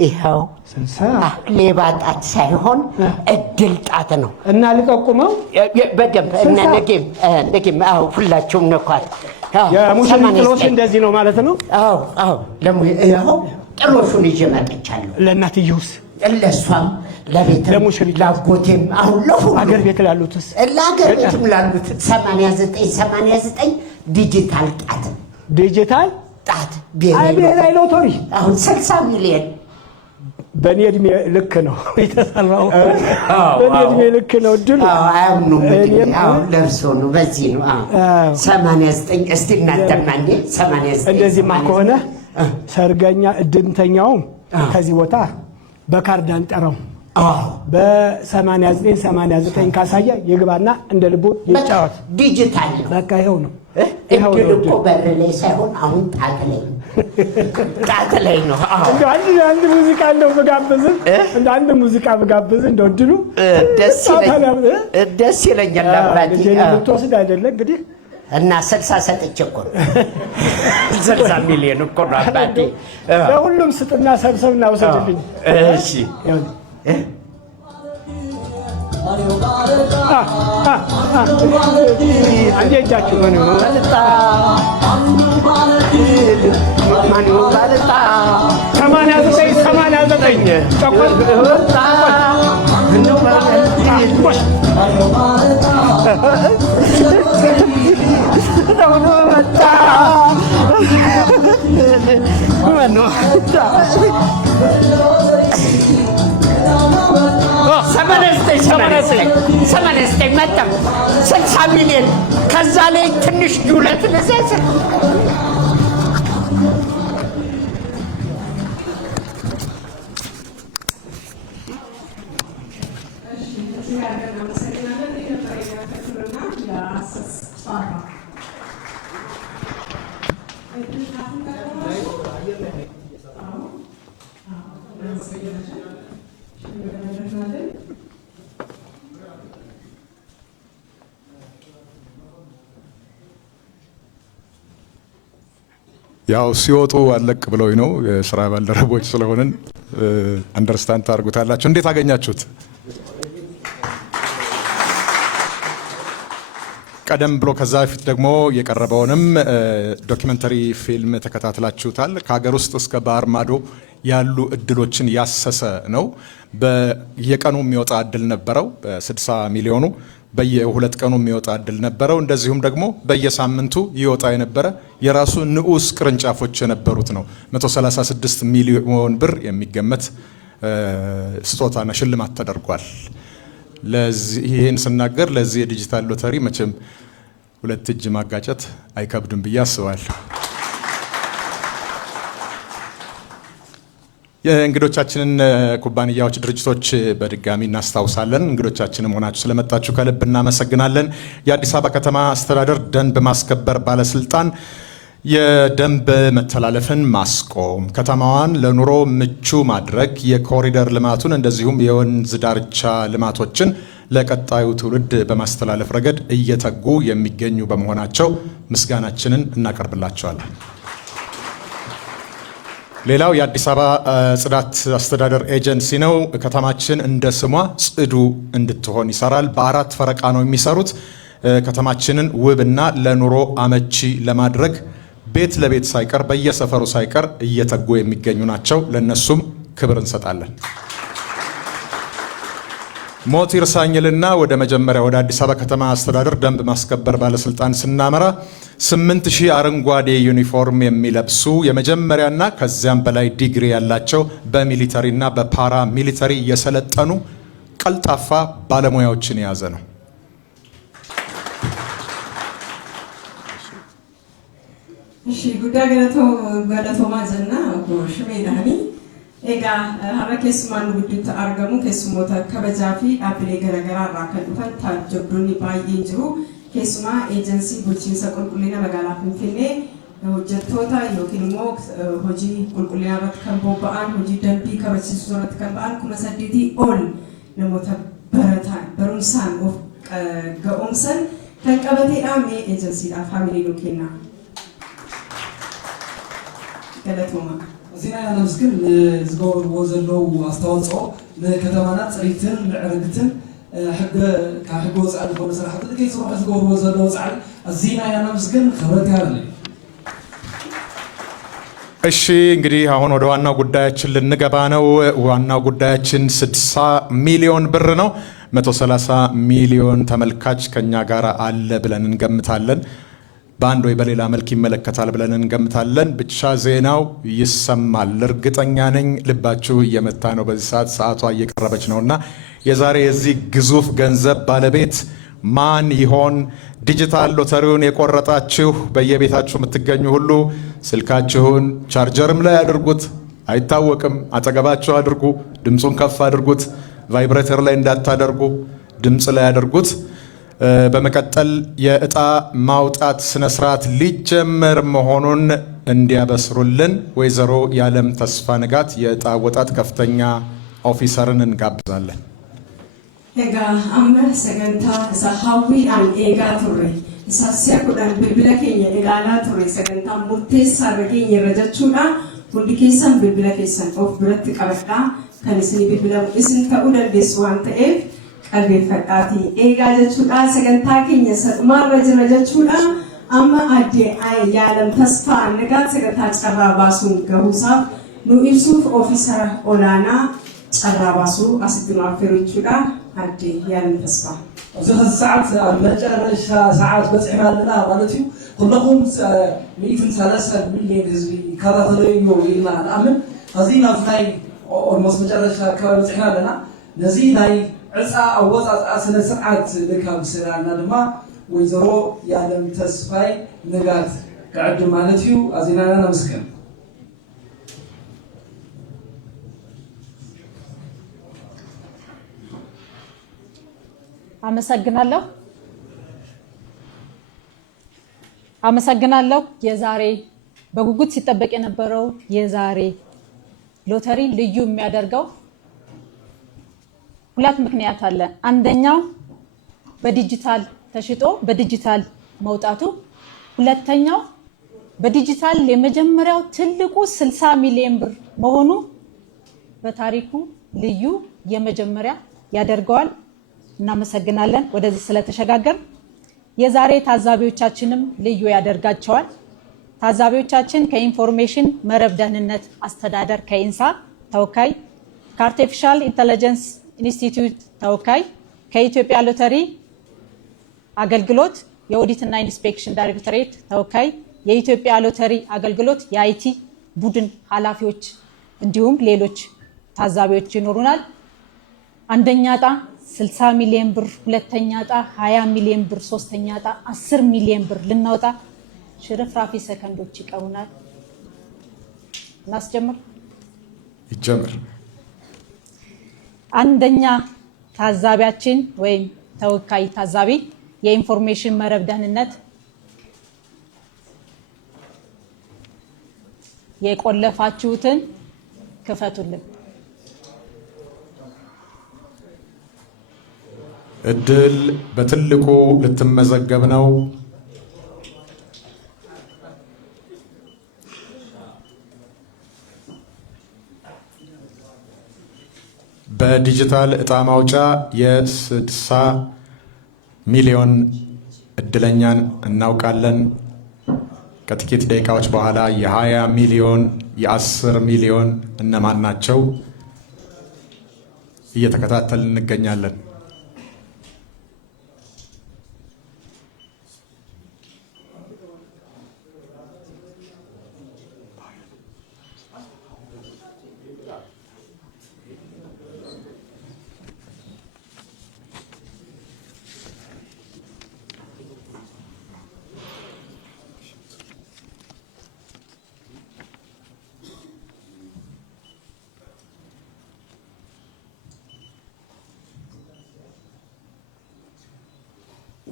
ይኸው 60። ሌባ ጣት ሳይሆን እድል ጣት ነው። እና ልጠቁመው በደንብ እና ነጌም ሁላችሁም ነኳት። የሙሽሪት ጥሎሽ እንደዚህ ነው ማለት ነው? አዎ አዎ። ይኸው ጥሎሹን ይዤ መጥቻለሁ። ለእናትየውስ? ለእሷም ለቤት ለአጎቴም አሁን ለሁሉ አገር ቤት ላሉትስ? ለአገር ቤትም ላሉት 89 ዲጂታል ጣት። ዲጂታል ጣት ብሔራዊ ሎተሪ አሁን 60 ሚሊዮን። በእኔ እድሜ ልክ ነው የተሰራው። በእኔ እድሜ ልክ ነው እድሉ። አያምኑም። ለእርሶ ነው። በዚህ ነው 89። እስቲ እናንተማ እንዴ 89። እንደዚህማ ከሆነ ሰርገኛ እድምተኛውም ከዚህ ቦታ በካርድ አንጠራው። በ89 ካሳየ ይግባና እንደ ልቡ ይጫወት። ዲጂታል ነው። በቃ ይኸው ነው። እድል እኮ በር ላይ ሳይሆን አሁን ጣት ላይ ነው። ጣት ላይ ነው። አንድ ሙዚቃ እንደው ብጋብዝህ አንድ ሙዚቃ ብጋብዝህ እንደው እድሉ ደስ ይለኛል። አባቴ ልትወስድ አይደለ እንግዲህ እና 60 ሰጥቼ እኮ ነው 60 ሚሊዮን እኮ ነው አባቴ። ለሁሉም ስጥና ሰብሰብና ውሰድልኝ። እሺ አንዴ እጃችሁ ማን ባልጣ 89 መጣ 60 ሚሊዮን። ከዛ ላይ ትንሽ ዱለት ለዘዘ ያው ሲወጡ አለቅ ብለው ነው የስራ ባልደረቦች ስለሆንን አንደርስታንድ ታርጉታላችሁ። እንዴት አገኛችሁት? ቀደም ብሎ ከዛ በፊት ደግሞ የቀረበውንም ዶክመንተሪ ፊልም ተከታትላችሁታል። ከሀገር ውስጥ እስከ ባህር ማዶ ያሉ እድሎችን ያሰሰ ነው። በየቀኑ የሚወጣ እድል ነበረው። በ60 ሚሊዮኑ በየ2 ቀኑ የሚወጣ እድል ነበረው። እንደዚሁም ደግሞ በየሳምንቱ ይወጣ የነበረ የራሱ ንዑስ ቅርንጫፎች የነበሩት ነው። 136 ሚሊዮን ብር የሚገመት ስጦታና ሽልማት ተደርጓል። ይህን ስናገር ለዚህ የዲጂታል ሎተሪ መቼም ሁለት እጅ ማጋጨት አይከብድም ብዬ አስባለሁ። የእንግዶቻችንን ኩባንያዎች፣ ድርጅቶች በድጋሚ እናስታውሳለን። እንግዶቻችንም ሆናችሁ ስለመጣችሁ ከልብ እናመሰግናለን። የአዲስ አበባ ከተማ አስተዳደር ደንብ ማስከበር ባለስልጣን የደንብ መተላለፍን ማስቆም፣ ከተማዋን ለኑሮ ምቹ ማድረግ፣ የኮሪደር ልማቱን እንደዚሁም የወንዝ ዳርቻ ልማቶችን ለቀጣዩ ትውልድ በማስተላለፍ ረገድ እየተጉ የሚገኙ በመሆናቸው ምስጋናችንን እናቀርብላቸዋለን። ሌላው የአዲስ አበባ ጽዳት አስተዳደር ኤጀንሲ ነው። ከተማችን እንደ ስሟ ጽዱ እንድትሆን ይሰራል። በ4 ፈረቃ ነው የሚሰሩት። ከተማችንን ውብና ለኑሮ አመቺ ለማድረግ ቤት ለቤት ሳይቀር በየሰፈሩ ሳይቀር እየተጉ የሚገኙ ናቸው። ለነሱም ክብር እንሰጣለን። ሞት ይርሳኝልና ወደ መጀመሪያ ወደ አዲስ አበባ ከተማ አስተዳደር ደንብ ማስከበር ባለስልጣን ስናመራ 8000 አረንጓዴ ዩኒፎርም የሚለብሱ የመጀመሪያና ከዚያም በላይ ዲግሪ ያላቸው በሚሊተሪና በፓራ ሚሊተሪ የሰለጠኑ ቀልጣፋ ባለሙያዎችን የያዘ ነው። እሺ ጉዳይ ገለቶ ማዘና ሽሜ ዳኒ ኤጋ ሀረ keessumaan gudditti argamu keessumoota kabajaa fi dhaabbilee garaagaraa irraa kan dhufan taajjabdoonni baay'een jiru. Keessumaa eejensii bulchiinsa qulqullina magaalaa Finfinnee hojjettoota yookiin immoo hojii qulqullina irratti kan bobba'an, hojii dambii kabachiisuu irratti kan ba'an 8,000 ol namoota barataan barumsaan of ga'umsan kan qabateedha. Mee eejensiidhaaf hamilee nu kenna. Galatooma. እዚና ያለምስክን ዝገብርዎ ዘለው አስተዋጽኦ ንከተማና ፅሪትን ምዕርግትን ካብ ሕጊ ወፃኢ ዝኾነ ስራሕቲ ከይስርሑ ዝገብርዎ ዘለው ፃዕሪ እዚና ያለምስክን ክብረት ያለኝ። እሺ እንግዲህ አሁን ወደ ዋናው ጉዳያችን ልንገባ ነው። ዋናው ጉዳያችን 60 ሚሊዮን ብር ነው። 130 ሚሊዮን ተመልካች ከኛ ጋር አለ ብለን እንገምታለን። በአንድ ወይ በሌላ መልክ ይመለከታል ብለን እንገምታለን። ብቻ ዜናው ይሰማል። እርግጠኛ ነኝ ልባችሁ እየመታ ነው። በዚህ ሰዓቷ እየቀረበች ነውና የዛሬ የዚህ ግዙፍ ገንዘብ ባለቤት ማን ይሆን? ዲጂታል ሎተሪውን የቆረጣችሁ በየቤታችሁ የምትገኙ ሁሉ ስልካችሁን ቻርጀርም ላይ አድርጉት፣ አይታወቅም፣ አጠገባችሁ አድርጉ፣ ድምፁን ከፍ አድርጉት። ቫይብሬተር ላይ እንዳታደርጉ፣ ድምፅ ላይ አድርጉት። በመቀጠል የእጣ ማውጣት ስነስርዓት ሊጀመር መሆኑን እንዲያበስሩልን ወይዘሮ የዓለም ተስፋ ንጋት የእጣ አወጣጥ ከፍተኛ ኦፊሰርን እንጋብዛለን። ኤጋ አመ ሰገንታ ሰሃዊን ኤጋ ቱሬ ሳሲያ ኩዳን ብልብላ ኬኛ ኤጋላ ቱሬ ሰገንታ ሙርቴሳ ረጌኝ ረጀቹዳ ሁንዲ ኬሰን ብልብላ ኬሰን ኦፍ ብረት ቀበዳ ከንስኒ ብልብላ እስን ተኡደል ደስ ዋንተኤፍ qalbii fadhaati eegaa jechuudha. Sagantaa keenya saxumaarra jira jechuudha. Amma adde Yaalam Tasfaa Nigaat sagantaa carraa baasuun gahuusaaf nu ibsuuf ofiisara olaanaa carraa baasuu asitti nu affeeru jechuudha. Adde Yaalam Tasfaa. ኣብዚ ሰዓት ኣብ መጨረሻ ሰዓት በፂሕና ኣለና ማለት እዩ። ኩለኹም 130 ሚሊዮን ህዝቢ ይከታተለዩ ኢልና ንኣምን። እዚ ናብ ናይ ኦልሞስት መጨረሻ ከባቢ በፂሕና ኣለና። ነዚ ናይ ዕፃ ኣወፃፅኣ ስነ ስርዓት ልካብ ስራና ድማ ወይዘሮ የዓለም ተስፋይ ንጋት ክዕድም ማለት እዩ። ኣዚናና ነመስግን። አመሰግናለሁ። የዛሬ በጉጉት ሲጠበቅ የነበረው የዛሬ ሎተሪ ልዩ የሚያደርገው ሁለት ምክንያት አለ። አንደኛው በዲጂታል ተሽጦ በዲጂታል መውጣቱ፣ ሁለተኛው በዲጂታል የመጀመሪያው ትልቁ 60 ሚሊዮን ብር መሆኑ በታሪኩ ልዩ የመጀመሪያ ያደርገዋል። እናመሰግናለን። ወደዚህ ስለተሸጋገር የዛሬ ታዛቢዎቻችንም ልዩ ያደርጋቸዋል። ታዛቢዎቻችን ከኢንፎርሜሽን መረብ ደህንነት አስተዳደር ከኢንሳ ተወካይ፣ ከአርቲፊሻል ኢንተለጀንስ ኢንስቲትዩት ተወካይ፣ ከኢትዮጵያ ሎተሪ አገልግሎት የኦዲት እና ኢንስፔክሽን ዳይሬክቶሬት ተወካይ፣ የኢትዮጵያ ሎተሪ አገልግሎት የአይቲ ቡድን ኃላፊዎች እንዲሁም ሌሎች ታዛቢዎች ይኖሩናል። አንደኛ ዕጣ 60 ሚሊዮን ብር፣ ሁለተኛ ዕጣ 20 ሚሊዮን ብር፣ ሶስተኛ ዕጣ 10 ሚሊዮን ብር ልናወጣ ሽርፍራፊ ሰከንዶች ይቀሩናል። እናስጀምር። ይጀምር። አንደኛ ታዛቢያችን ወይም ተወካይ ታዛቢ የኢንፎርሜሽን መረብ ደህንነት የቆለፋችሁትን ክፈቱልን። እድል በትልቁ ልትመዘገብ ነው። በዲጂታል ዕጣ ማውጫ የ60 ሚሊዮን እድለኛን እናውቃለን። ከጥቂት ደቂቃዎች በኋላ የ20 ሚሊዮን የ10 ሚሊዮን እነማን ናቸው እየተከታተልን እንገኛለን።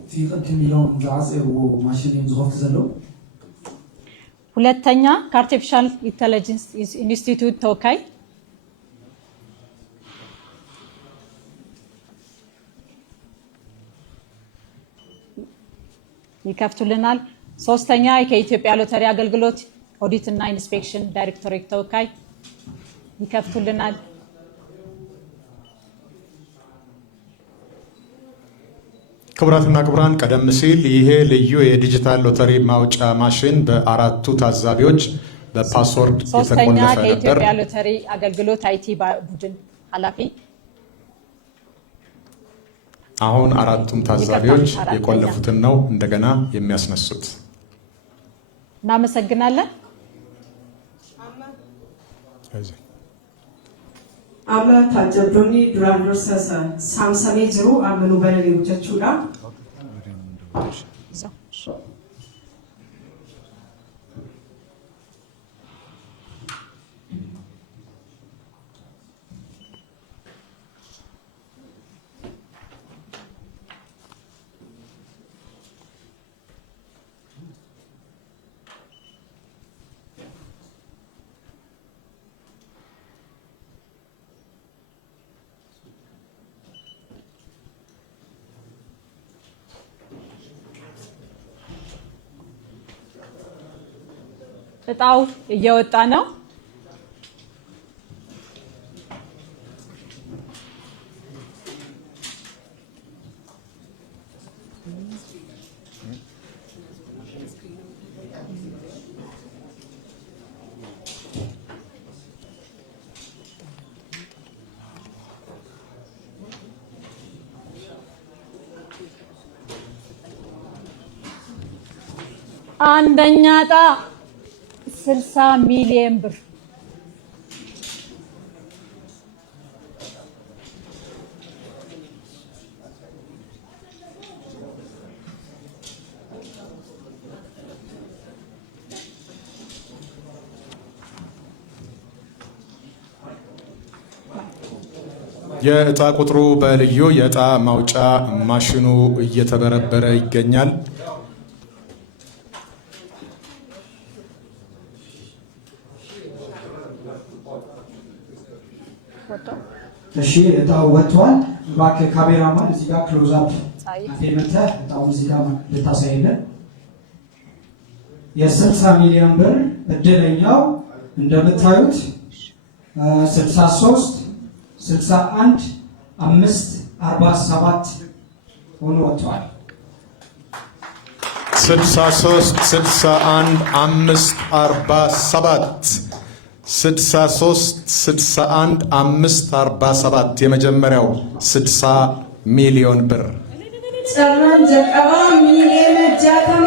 في قدم اليوم العصر وماشين زغفت زلو ሁለተኛ ከአርቲፊሻል ኢንተለጀንስ ኢንስቲትዩት ተወካይ ይከፍቱልናል። ሶስተኛ ከኢትዮጵያ ሎተሪ አገልግሎት ኦዲት እና ኢንስፔክሽን ዳይሬክቶሬት ተወካይ ይከፍቱልናል። ክቡራትና ክቡራን ቀደም ሲል ይሄ ልዩ የዲጂታል ሎተሪ ማውጫ ማሽን በአራቱ ታዛቢዎች በፓስወርድ ሶስተኛ የተቆለፈ ነበር። ከኢትዮጵያ ሎተሪ አገልግሎት አይቲ ቡድን ኃላፊ አሁን አራቱም ታዛቢዎች የቆለፉትን ነው እንደገና የሚያስነሱት። እናመሰግናለን። አመ ታጀብዶኒ ዱራን ዶርሰሰ ሳምሰሜ ጅሩ አመኑ በለሌ ውጀቹዳ እጣው እየወጣ ነው። አንደኛ እጣ 60 ሚሊዮን ብር የእጣ ቁጥሩ በልዩ የእጣ ማውጫ ማሽኑ እየተበረበረ ይገኛል። እሺ እጣው ወጥቷል። እባክህ ካሜራማን እዚህ ጋር ክሎዝ አፕ አቴመንተ እጣውን እዚህ ጋር ልታሳይልን። የ60 ሚሊዮን ብር እድለኛው እንደምታዩት 63 61 5 47 ሆኖ ወጥቷል። 63 61 5 47 63 61 5 47 የመጀመሪያው 60 ሚሊዮን ብር ጨረን ጀቀባ ሚሊዮን ጃተማ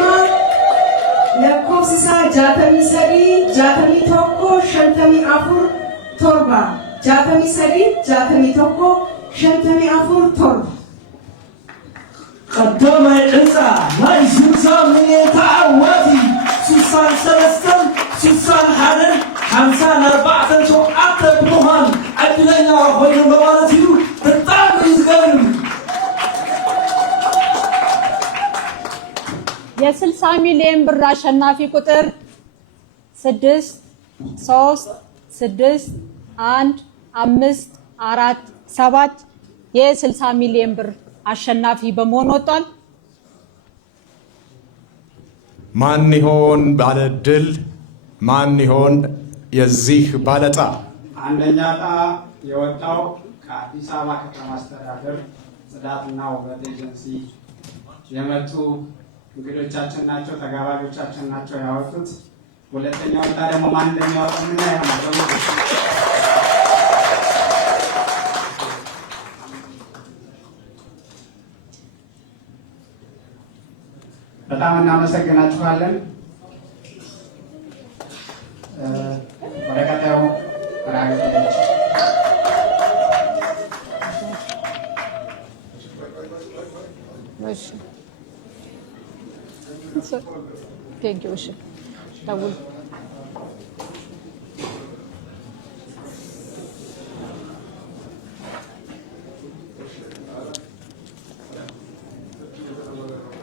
ለኮብሲሳ ጃተሚ ሰዲ ጃተሚ ቶኮ ሸንተሚ አፉር ቶርባ جاتمي سري جاتمي توكو شنتمي أفور تور قدام العزة ما يسوسا من يتعواتي سوسان سلستن سوسان حنن حمسان أربعة شوقات بمهن عدلنا وين الموارثيو تطعم يزغلم የ60 ሚሊዮን ብር አሸናፊ ቁጥር 6 3 6 1 5 4 7 የ60 ሚሊዮን ብር አሸናፊ በመሆን ወጣል። ማን ይሆን ባለ ድል? ማን ይሆን የዚህ ባለጣ? አንደኛ ዕጣ የወጣው ከአዲስ አበባ ከተማ አስተዳደር ጽዳትና ውበት ኤጀንሲ የመጡ እንግዶቻችን ናቸው፣ ተጋባዦቻችን ናቸው ያወጡት። ሁለተኛው ዕጣ ደግሞ ማን እንደሚያወጣ ምን ያህል በጣም እናመሰግናችኋለን። ወደ ቀጣዩ ራገጠች እሺ ቴንክ ዩ። እሺ ደውል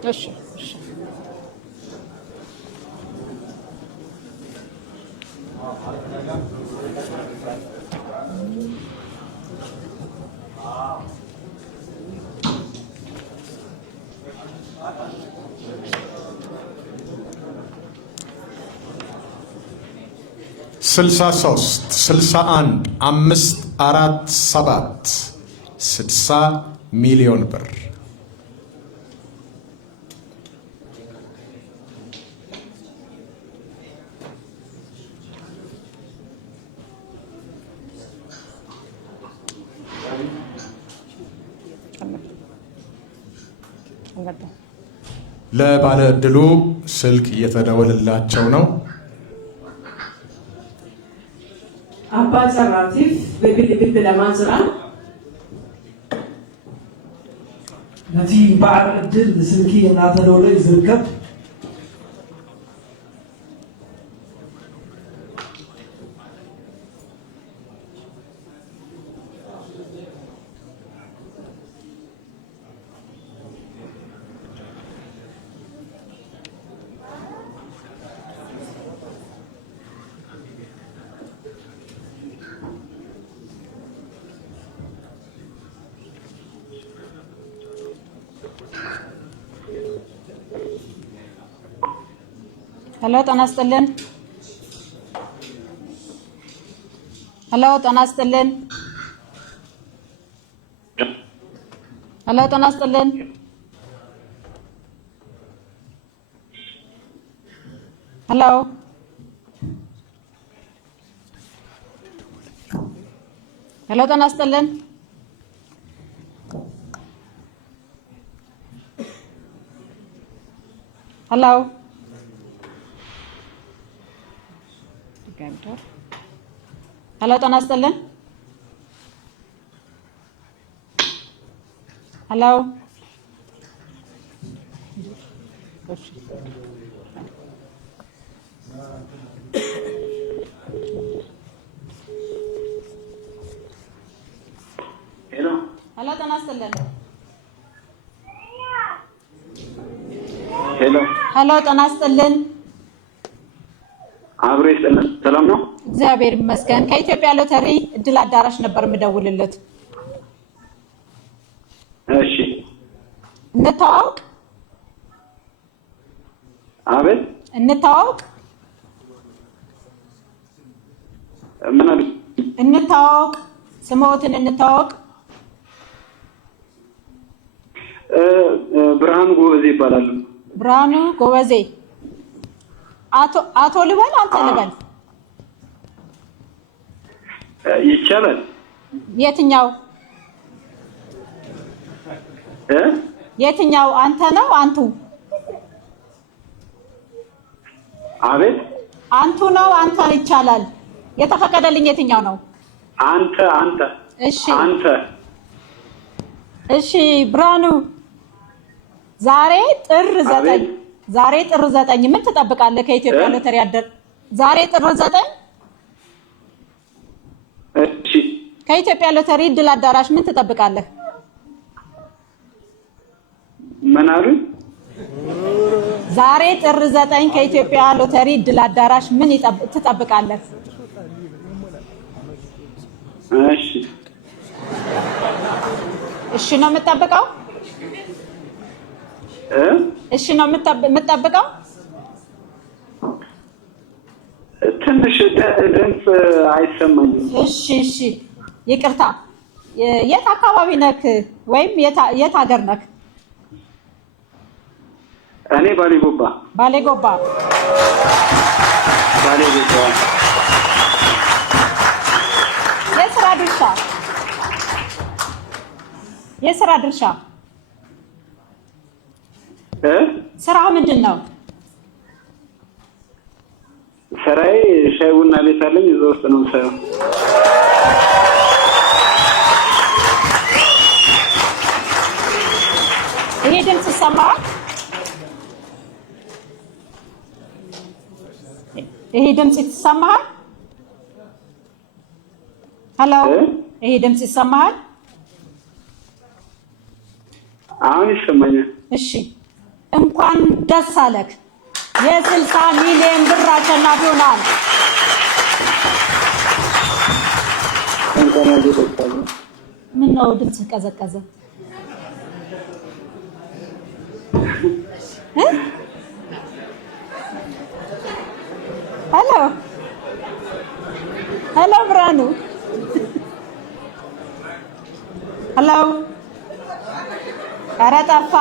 እሺ እሺ 63 61 5 4 7 60 ሚሊዮን ብር ለባለ ዕድሉ ስልክ እየተደወለላቸው ነው። አባ ዘራቲፍ በግል ለማዝራ ነቲ ባለ ዕድል ስልኪ እናተደወለ ይዝርከብ ሄሎ ጤና ይስጥልን። ሄሎ ጤና ይስጥልን። ሄሎ ጤና ይስጥልን። ሄሎ ሄሎ ጤና ይስጥልን። ሄሎ ሄሎ ጤና ይስጥልን። ሄሎ ሄሎ ጤና ይስጥልን። ሄሎ ጤና ይስጥልን። አብሮ ይስጥልን። ሰላም ነው? እግዚአብሔር ይመስገን። ከኢትዮጵያ ሎተሪ እድል አዳራሽ ነበር የምደውልለት። እሺ እንተዋወቅ። አቤት እንተዋወቅ። ምን አለ? እንተዋወቅ። ስሞትን እንተዋወቅ። ብርሃኑ ጎበዜ ይባላል። ብርሃኑ ጎበዜ። አቶ ልበል አንተ ልበል? ይቻላል። የትኛው የትኛው? አንተ ነው አንቱ? አቤት አንቱ ነው አንተ? ይቻላል። የተፈቀደልኝ የትኛው ነው? አንተ እሺ አንተ እሺ ብርሃኑ ዛሬ ጥር 9 ምን ትጠብቃለህ ከኢትዮጵያ ሎተሪ አደር ዛሬ ጥር 9 እሺ ከኢትዮጵያ ሎተሪ ድል አዳራሽ ምን ትጠብቃለህ? ምን አሉ? ዛሬ ጥር 9 ከኢትዮጵያ ሎተሪ ድል አዳራሽ ምን ትጠብቃለህ? እሺ ነው የምትጠብቀው? እሺ ነው የምትጠብቀው? ትንሽ ድምፅ አይሰማኝም። እሺ ይቅርታ። የት አካባቢ ነክ ወይም የት ሀገር ነክ? እኔ ባሌ ጎባ። የስራ ድርሻ ስራ ምንድን ነው? ስራዬ ሻይ ቡና ቤት አለኝ፣ እዛ ውስጥ ነው የምሰራው። ይሄ ድምፅ ይሰማል? ይሄ ድምፅ ይሰማል? ሄሎ፣ ይሄ ድምፅ ይሰማል? አሁን ይሰማኛል። እሺ እንኳን ደስ አለህ። የ60 ሚሊዮን ብር አሸናፊ ሆናል። ምን ነው ድምፅ ቀዘቀዘ? ሄሎ ብርሃኑ፣ ሄሎ። ኧረ ጠፋ።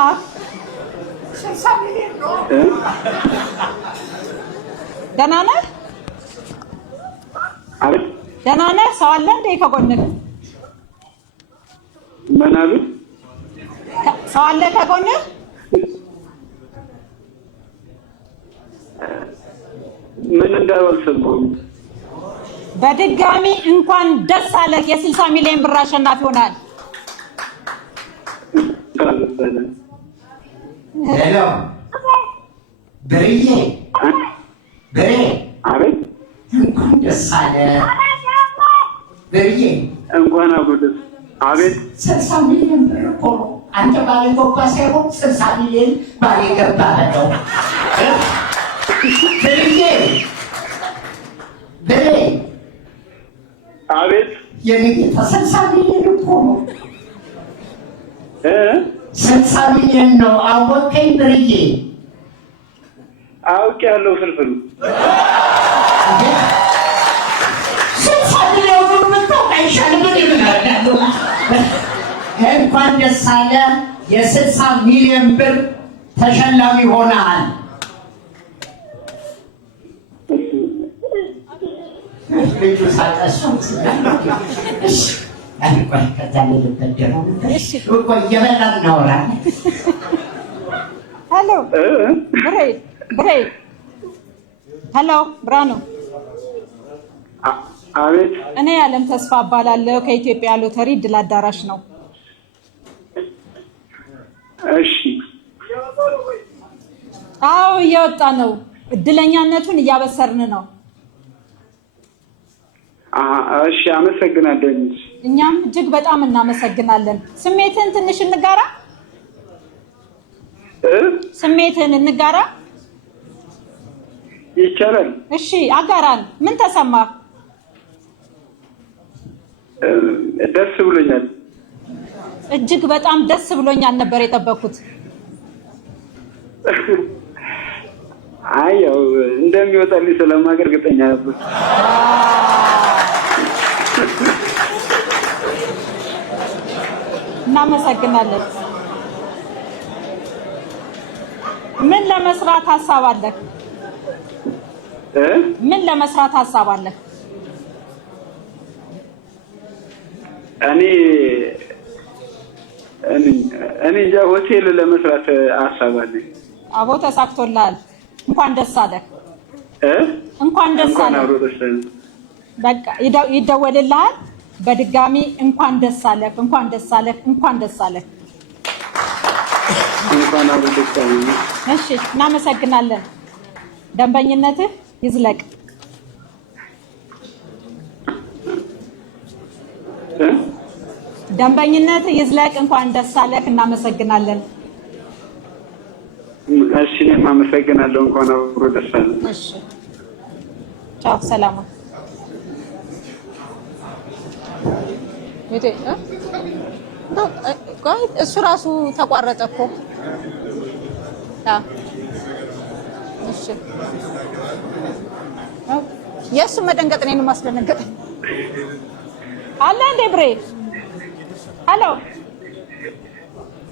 ደህና ነህ? ደህና ነህ? ሰው አለ እንዴ ከጎንህ? ምን አሉ? ሰው አለ ከጎንህ? ምን እንዳልሰማሁም። በድጋሚ እንኳን ደስ አለህ። የ60 ሚሊዮን ብር አሸናፊ ሆናል። ሄሎ ብርዬ፣ ብሬ። አቤት። እንኳን ደስ አለህ ብርዬ። እንኳን አብሮ ደስ። አቤት። 60 ሚሊዮን ብር እኮ ነው። አንተ ባሌ ጎባ ሳይሆን 60 ሚሊዮን ባሌ ገባ ነው። ብርዬ፣ ብሬ። አቤት። የኔ ጌታ 60 ሚሊዮን እኮ ነው። 60 ሚሊዮን ነው። አወቀኝ ብርዬ? አውቄያለሁ ፍልፍሉ። 60 ሚሊዮን ምታውቅ አይሻልም? እንኳን ደስ አለ። የ60 ሚሊዮን ብር ተሸላሚ ሆነሃል። ልጁ ሳቀሱ ከዛ ልበደሩ እየበላን እናወራለን። ሄሎ ብሬ። ሄሎ ብርሃኑ። አቤት። እኔ ያለም ተስፋ እባላለሁ ከኢትዮጵያ ሎተሪ ድል አዳራሽ ነው። እሺ። አዎ እየወጣ ነው። እድለኛነቱን እያበሰርን ነው። እሺ፣ አመሰግናለሁ። እኛም እጅግ በጣም እናመሰግናለን። ስሜትን ትንሽ እንጋራ። ስሜትን እንጋራ። ይቻላል? እሺ አጋራን። ምን ተሰማ? ደስ ብሎኛል። እጅግ በጣም ደስ ብሎኛል ነበር የጠበኩት። አይ ያው እንደሚወጣልኝ ስለማውቅ እርግጠኛ ነበር። እናመሰግናለን። ምን ለመስራት ሀሳብ አለህ? ምን ለመስራት ሀሳብ አለህ? እኔ እንጃ ሆቴል ለመስራት ሀሳብ አለኝ። አቦ ተሳክቶልሃል። እንኳን ደስ አለህ። እንኳን ደስ አለህ። በቃ ይደወልልሃል። በድጋሚ እንኳን ደስ አለህ፣ እንኳን ደስ አለህ፣ እንኳን ደስ አለህ። እንኳን አብሮ ደስ አለህ። እሺ፣ እናመሰግናለን። ደንበኝነትህ ይዝለቅ። ደንበኝነትህ ይዝለቅ። እንኳን ደስ አለህ። እናመሰግናለን። እሺ፣ እኔም አመሰግናለሁ። እንኳን አብሮ ደስ አለህ። እሺ፣ ቻው፣ ሰላም። እሱ ራሱ ተቋረጠ እኮ። እሺ፣ የእሱ መደንገጥ እኔን ማስደነገጥ አለ እንዴ? ብሬ ሄሎ፣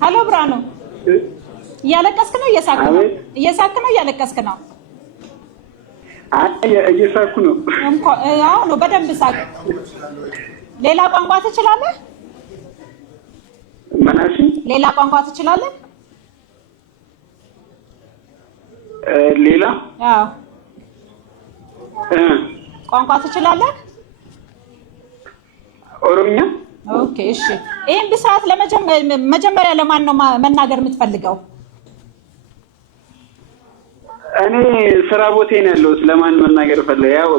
ሄሎ፣ ብርሃኑ እያለቀስክ ነው? እየሳክ ነው? እየሳክ ነው? እያለቀስክ ነው? እየሳኩ ነው። አዎ ነው። በደንብ ሳቅ። ሌላ ቋንቋ ትችላለህ? ማናሺ ሌላ ቋንቋ ትችላለህ? ሌላ? አዎ ቋንቋ ትችላለህ? ኦሮምኛ? ኦኬ፣ እሺ። ይሄን ብስራት መጀመሪያ ለማን ነው መናገር የምትፈልገው? እኔ ስራ ቦታዬ ነው ያለሁት። ለማን መናገር ፈልገህ? ያው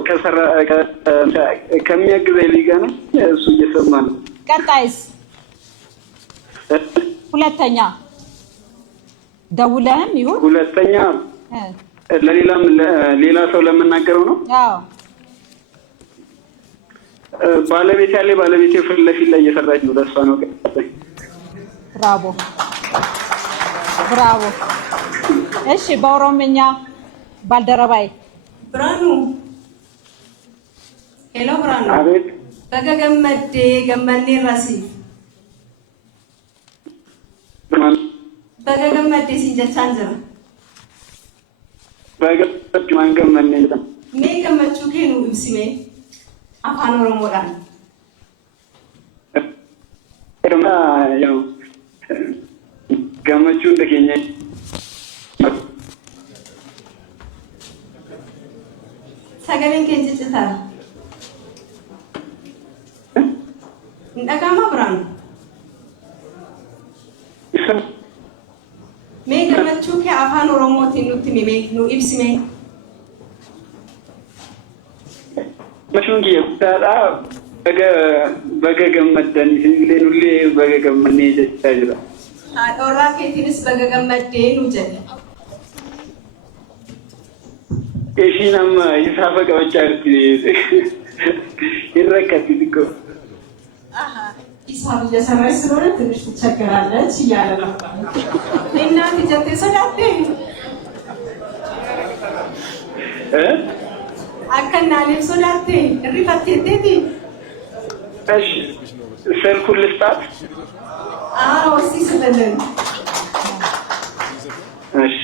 ከሚያግዘኝ ልጅ ጋር ነኝ። እሱ እየሰማ ነው። ቀጣይስ? ሁለተኛ ደውለህም ይሁን ሁለተኛ ሌላ ሰው ለምናገረው ነው። አዎ ባለቤት ያለ ባለቤቴ ፊት ለፊት ላይ እየሰራች ነው። ለእሷ ነው። ብራቮ ብራቮ። እሺ፣ በኦሮምኛ ባልደረባይ ብርሃኑ። ሄሎ ብርሃኑ። አቤት። በገገመዴ ገመኔ ራሲ በገገመዴ ሲንጀቻን ጀራ በገመዴ ማን ገመኔ ሜ ገመቹ ከኑ ኢብሲሜ አፋን ኦሮሞዳን ያው ገመቹ እንደከኛ ሰገሌን ከንጭጭታ እንደጋማ ብርሃኑ ሜ ገመቹ ከአፋን ኦሮሞቲ ኑቲ ሜ ኑ ኢብሲሜ መሹን ይጣላ በገገመደን ሌኑሌ በገገመኔ ጀታጅራ አዶራ ከቲንስ በገገመዴ ኑ ጀለ እሺናም ይሳፈቀ ወጫርቲ ይረከት ዲኮ ሂሳብ እየሰራች ስለሆነ ትንሽ ትቸገራለች እያለ ነው። እናት ጀቴ ሰዳቴ አከናኔም ሶዳቴ ሪፈቴቴቲ እሺ፣ ስልኩን ልስጣት። አዎ፣ እስቲ ስጠልን። እሺ፣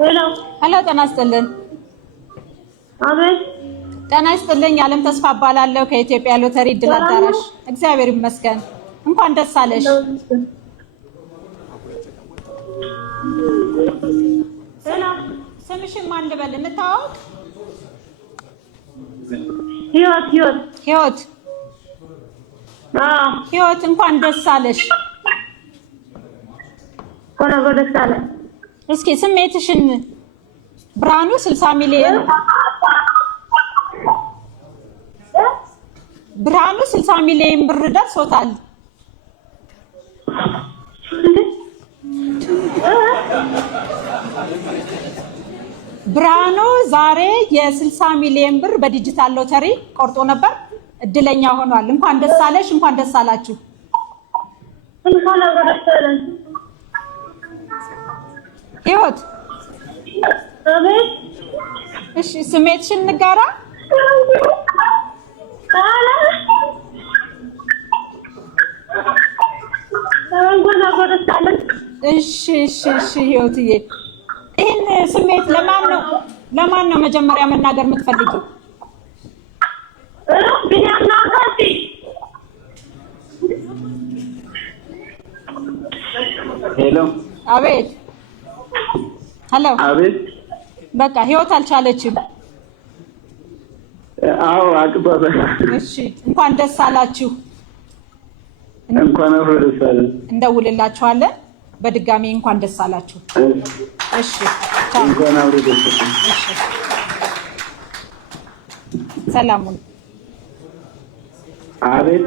ሄሎ፣ ጤና ይስጥልን። አቤት። ጤና ይስጥልኝ። አለም ተስፋ እባላለሁ ከኢትዮጵያ ሎተሪ እድል አዳራሽ። እግዚአብሔር ይመስገን። እንኳን ደስ አለሽ። ስምሽን ማን ልበል? እንታወቅ። ህይወት ህይወት ህይወት፣ እንኳን ደስ አለሽ። ደስ አለ። እስኪ ስሜትሽን። ብርሃኑ 60 ሚሊዮን ብርሃኑ 60 ሚሊዮን ብር ደርሶታል። ብርሃኑ ዛሬ የ60 ሚሊዮን ብር በዲጂታል ሎተሪ ቆርጦ ነበር። እድለኛ ሆኗል። እንኳን ደስ አለሽ፣ እንኳን ደስ አላችሁ። እንኳን አብሮ ደስ አለን። ህይወት አቤት። እሺ፣ ስሜትሽን ንገራ። እሺ እሺ እሺ ህይወትዬ፣ ይህን ስሜት ለማን ነው መጀመሪያ መናገር የምትፈልጊው? አቤት ሄሎ አቤት በቃ ህይወት አልቻለችም። አዎ አቅባበ እሺ እንኳን ደስ አላችሁ። እንኳን አብሮ ደስ አለን። እንደውልላችኋለን በድጋሚ እንኳን ደስ አላችሁ። እሺ እንኳን አብሮ ደስ አለን። ሰላሙን አቤት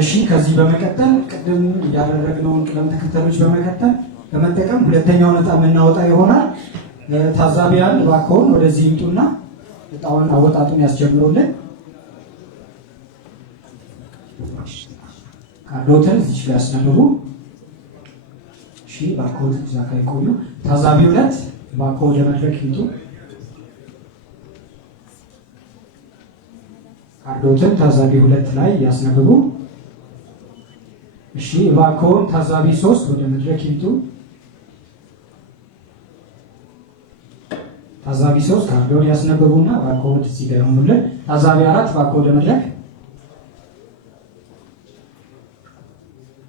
እሺ ከዚህ በመቀጠል ቅድም ያደረግነውን ቅደም ተከተሎች በመጠቀም ሁለተኛውን ዕጣ የምናወጣ ይሆናል። ታዛቢያን እባክዎን ወደዚህ ይምጡና ዕጣውን አወጣጡን ያስጀምሩልን። ካርዶትን እዚህ ላይ ያስነብቡ። እሺ እባክዎን እዛ ጋር ይቆዩ። ታዛቢ 2 እባክዎ ወደ መድረክ ይምጡ። ካርዶትን ታዛቢ 2 ላይ ያስነብቡ። እሺ እባክዎን ታዛቢ 3 ወደ መድረክ ይምጡ። ታዛቢ 3 ካርዶን ያስነብቡና እባክዎን እዚህ ጋር ይሆኑልን። ታዛቢ 4 እባክዎ ወደ መድረክ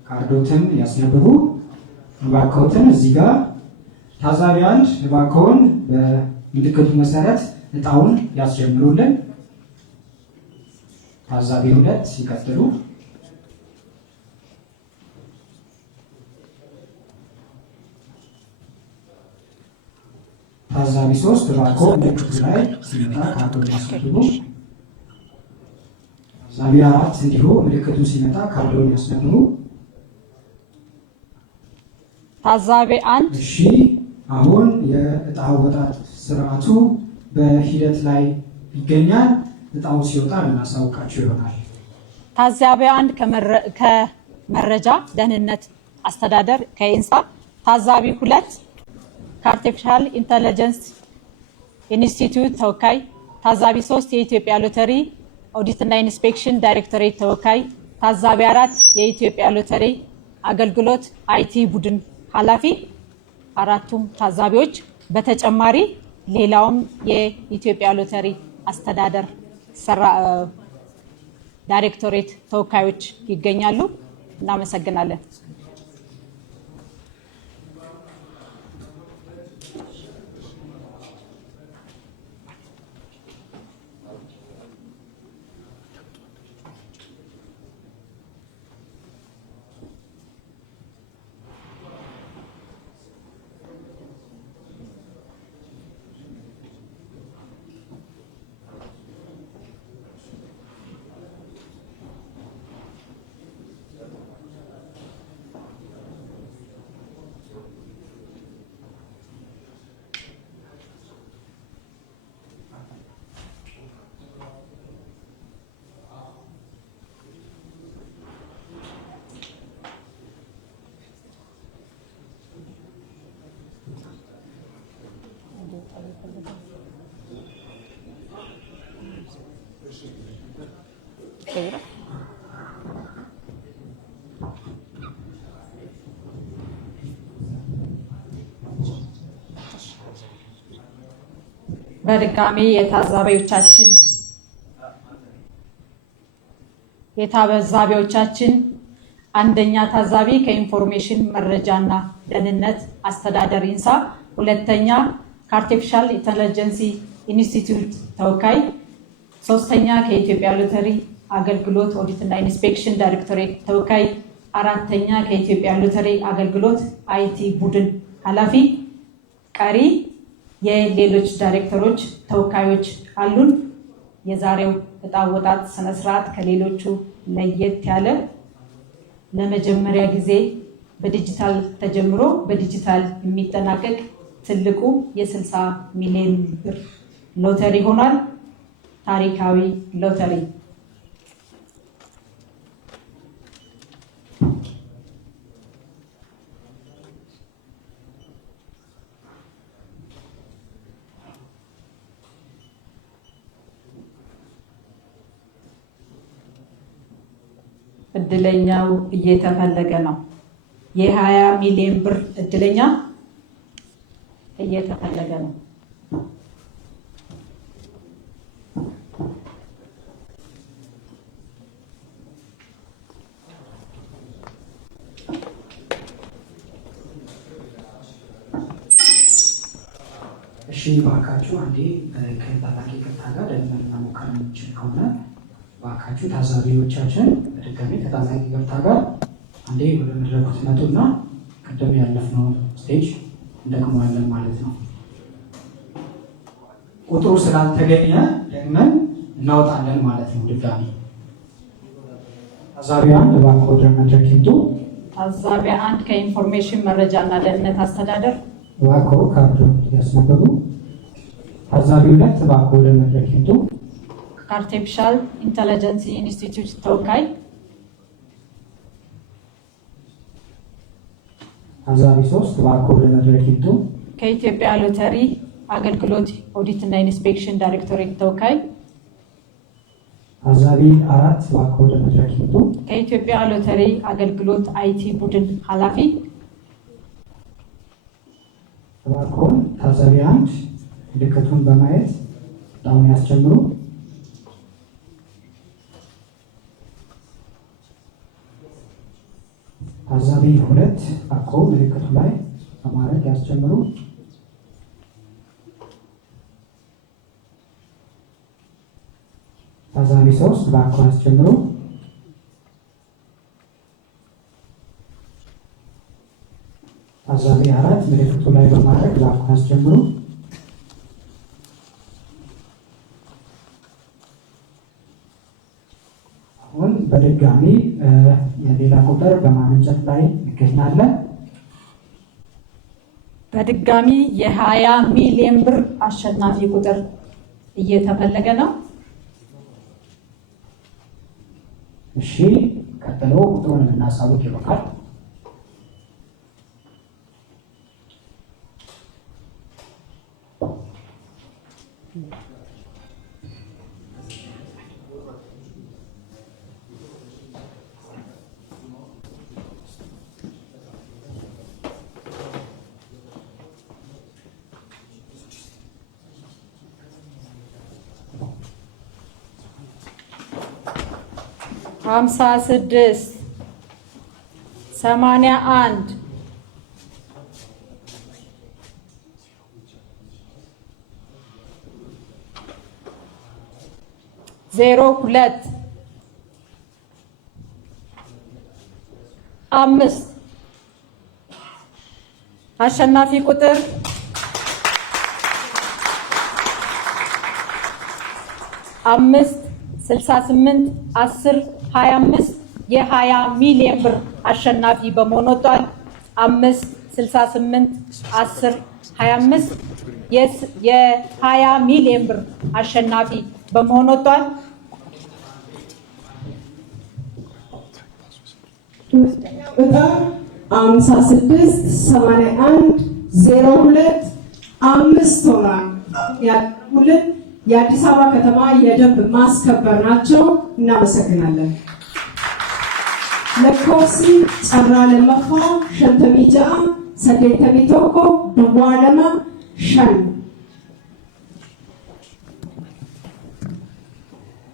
ካርዶትን ያስነብቡ። እባክዎትን እዚህ ጋር ታዛቢ 1 እባክዎን በምልክቱ መሰረት ዕጣውን ያስጀምሩልን። ታዛቢ 2 ይቀጥሉ። ታዛቢ 3 እባክዎ ምልክቱ ላይ ሲመጣ ካርዶን ያስነብቡ። ታዛቢ 4 እንዲሁ ምልክቱ ሲመጣ ካርዶን ያስነብቡ። ታዛቢ 1 እሺ አሁን የዕጣ አወጣጥ ስርዓቱ በሂደት ላይ ይገኛል። ዕጣው ሲወጣ ልናሳውቃችሁ ይሆናል። ታዛቢ 1 ከመረጃ ደህንነት አስተዳደር ከኢንሳ፣ ታዛቢ 2 ከአርቲፊሻል ኢንተለጀንስ ኢንስቲትዩት ተወካይ፣ ታዛቢ 3 የኢትዮጵያ ሎተሪ ኦዲት እና ኢንስፔክሽን ዳይሬክቶሬት ተወካይ፣ ታዛቢ 4 የኢትዮጵያ ሎተሪ አገልግሎት አይቲ ቡድን ኃላፊ። አራቱም ታዛቢዎች በተጨማሪ ሌላውም የኢትዮጵያ ሎተሪ አስተዳደር ዳይሬክቶሬት ተወካዮች ይገኛሉ። እናመሰግናለን። በድጋሚ የታዛቢዎቻችን አንደኛ ታዛቢ ከኢንፎርሜሽን መረጃና ደህንነት አስተዳደር ኢንሳ፣ ሁለተኛ ከአርቲፊሻል ኢንተለጀንስ ኢንስቲትዩት ተወካይ፣ ሶስተኛ ከኢትዮጵያ ሎተሪ አገልግሎት ኦዲት እና ኢንስፔክሽን ዳይሬክቶሬት ተወካይ፣ አራተኛ ከኢትዮጵያ ሎተሪ አገልግሎት አይቲ ቡድን ኃላፊ። ቀሪ የሌሎች ዳይሬክተሮች ተወካዮች አሉን። የዛሬው ዕጣ አወጣጥ ስነስርዓት ከሌሎቹ ለየት ያለ ለመጀመሪያ ጊዜ በዲጂታል ተጀምሮ በዲጂታል የሚጠናቀቅ ትልቁ የ60 ሚሊዮን ብር ሎተሪ ሆኗል። ታሪካዊ ሎተሪ እድለኛው እየተፈለገ ነው። የ20 ሚሊዮን ብር እድለኛ እየተፈለገ ነው። እሺ ባካችሁ አንዴ ከታላቅ ይቅርታ ጋር ደግመን መሞከር የምንችል ከሆነ ባካችሁ ታዛቢዎቻችን በድጋሚ ከታላቅ ይቅርታ ጋር አንዴ ወደ መድረኩ ትመጡና ቅድም ያለፍነው ስቴጅ እንደግመዋለን ማለት ነው። ቁጥሩ ስላልተገኘ ደግመን እናወጣለን ማለት ነው። ድጋሚ ታዛቢያን እባክዎ ወደ መድረክ ይምጡ። ታዛቢ 1 ከኢንፎርሜሽን መረጃና ደህንነት አስተዳደር እባክዎ ካርዱ ያስነበቡ። ታዛቢ 2 እባክዎ ወደ መድረክ ይምጡ። ከአርቲፊሻል ኢንተለጀንስ ኢንስቲትዩት ተወካይ ታዛቢ 3 እባክዎ ወደ መድረክ ይምጡ። ከኢትዮጵያ ሎተሪ አገልግሎት ኦዲት እና ኢንስፔክሽን ዳይሬክቶሬት ተወካይ ታዛቢ 4 እባክዎ ወደ መድረክ ይምጡ። ከኢትዮጵያ ሎተሪ አገልግሎት አይቲ ቡድን ኃላፊ እባክዎን ታዛቢ 1 ምልክቱን በማየት ዳውን ያስጀምሩ። ታዛቢ 2 እባክዎ ምልክቱ ላይ በማድረግ ያስጀምሩ። ታዛቢ 3 እባክዎ ያስጀምሩ። ታዛቢ 4 ምልክቱ ላይ በማድረግ እባክዎ ያስጀምሩ። አሁን በድጋሚ የሌላ ቁጥር በማመንጨት ላይ እንገኛለን። በድጋሚ የ20 ሚሊዮን ብር አሸናፊ ቁጥር እየተፈለገ ነው። እሺ ቀጥሎ ቁጥሩን የምናሳውቅ ይሆናል። ሀምሳ 56 81 02 5 አሸናፊ ቁጥር 68 10 25 የ20 ሚሊዮን ብር አሸናፊ በመሆን ወጥቷል። 68 10 25 የ20 ሚሊዮን ብር አሸናፊ በመሆን ወጥቷል። እጣ 56 81 02 5 ሆኗል። የአዲስ አበባ ከተማ የደንብ ማስከበር ናቸው። እናመሰግናለን። ለኮሲ ጨራ ለመፋ ሸንተሚጃ ሰዴተሚቶኮ ድዋለማ ሸን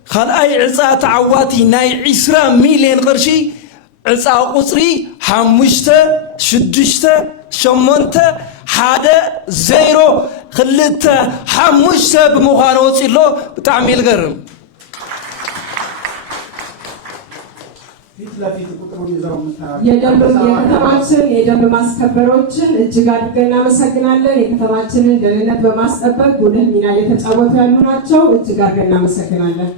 ካልኣይ ዕፃ ተዓዋቲ ናይ 20 ሚልዮን ቅርሺ ዕፃ ቁፅሪ 5 6 8 1 0 2 5 ብምዃኑ ወፂሎ ብጣዕሚ ይልገርም። የከተማችን የደንብ ማስከበሮችን እጅግ አድርገን እናመሰግናለን። የከተማችንን ደህንነት በማስጠበቅ ጉልህ ሚና እየተጫወቱ ያሉ ናቸው። እጅግ አድርገን እናመሰግናለን።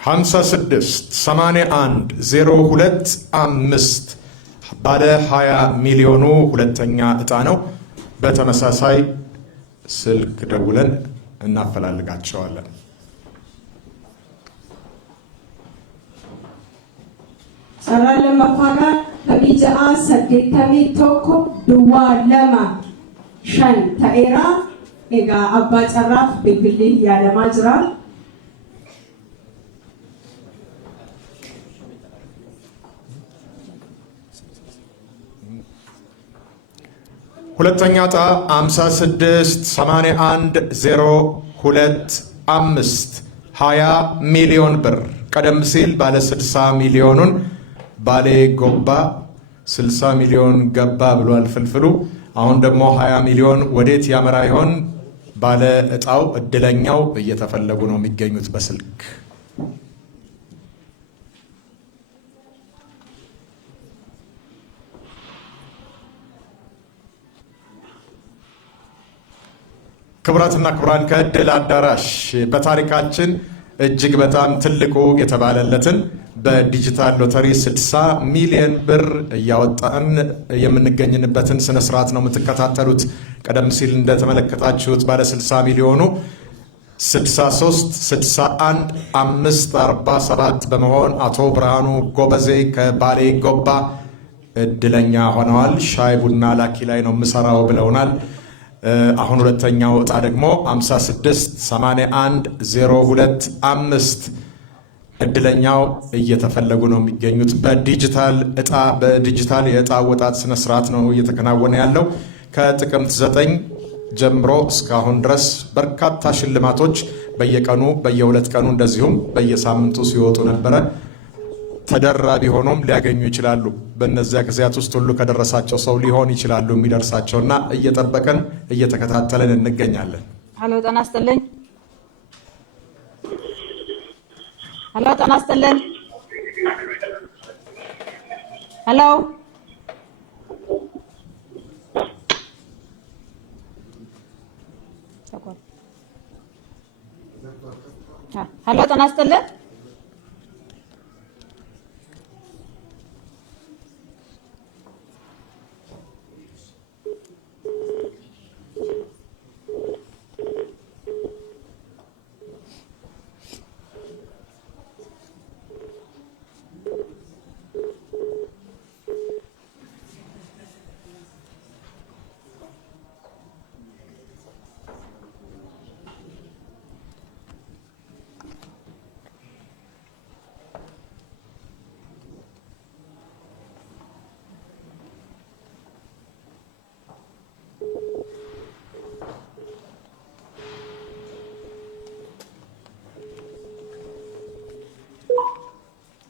ሀምሳ 56 81 02 5 ባለ 20 ሚሊዮኑ ሁለተኛ እጣ ነው። በተመሳሳይ ስልክ ደውለን እናፈላልጋቸዋለን። ጨራለ መፋጋ ከቢጃአ ሰዴተሚ ቶኮ ድዋ ለማ ሸን ተኤራ ኤጋ አባ ጨራፍ ቢብሊ ያለማ ጅራ ሁለተኛ ዕጣ 56810225 20 ሚሊዮን ብር። ቀደም ሲል ባለ 60 ሚሊዮኑን ባሌ ጎባ 60 ሚሊዮን ገባ ብሏል ፍልፍሉ። አሁን ደግሞ 20 ሚሊዮን ወዴት ያመራ ይሆን? ባለ ዕጣው እድለኛው እየተፈለጉ ነው የሚገኙት በስልክ። ክቡራትና ክቡራን ከዕድል አዳራሽ በታሪካችን እጅግ በጣም ትልቁ የተባለለትን በዲጂታል ሎተሪ 60 ሚሊዮን ብር እያወጣን የምንገኝበትን ስነ ስርዓት ነው የምትከታተሉት። ቀደም ሲል እንደተመለከታችሁት ባለ 60 ሚሊዮኑ 63 61 547 በመሆን አቶ ብርሃኑ ጎበዜ ከባሌ ጎባ እድለኛ ሆነዋል። ሻይ ቡና ላኪ ላይ ነው የምሰራው ብለውናል። አሁን ሁለተኛው ዕጣ ደግሞ 56 81 025 እድለኛው እየተፈለጉ ነው የሚገኙት። በዲጂታል የዕጣ አወጣጥ ስነ ስርዓት ነው እየተከናወነ ያለው። ከጥቅምት 9 ጀምሮ እስካሁን ድረስ በርካታ ሽልማቶች በየቀኑ በየሁለት ቀኑ እንደዚሁም በየሳምንቱ ሲወጡ ነበረ። ተደራቢ ሆኖም ሊያገኙ ይችላሉ። በእነዚያ ጊዜያት ውስጥ ሁሉ ከደረሳቸው ሰው ሊሆን ይችላሉ የሚደርሳቸውና እየጠበቀን እየተከታተለን እንገኛለን። ሀሎ ጤና ይስጥልኝ። ሀሎ ጤና ይስጥልኝ። ሀሎ ሀሎ ጤና ይስጥልኝ።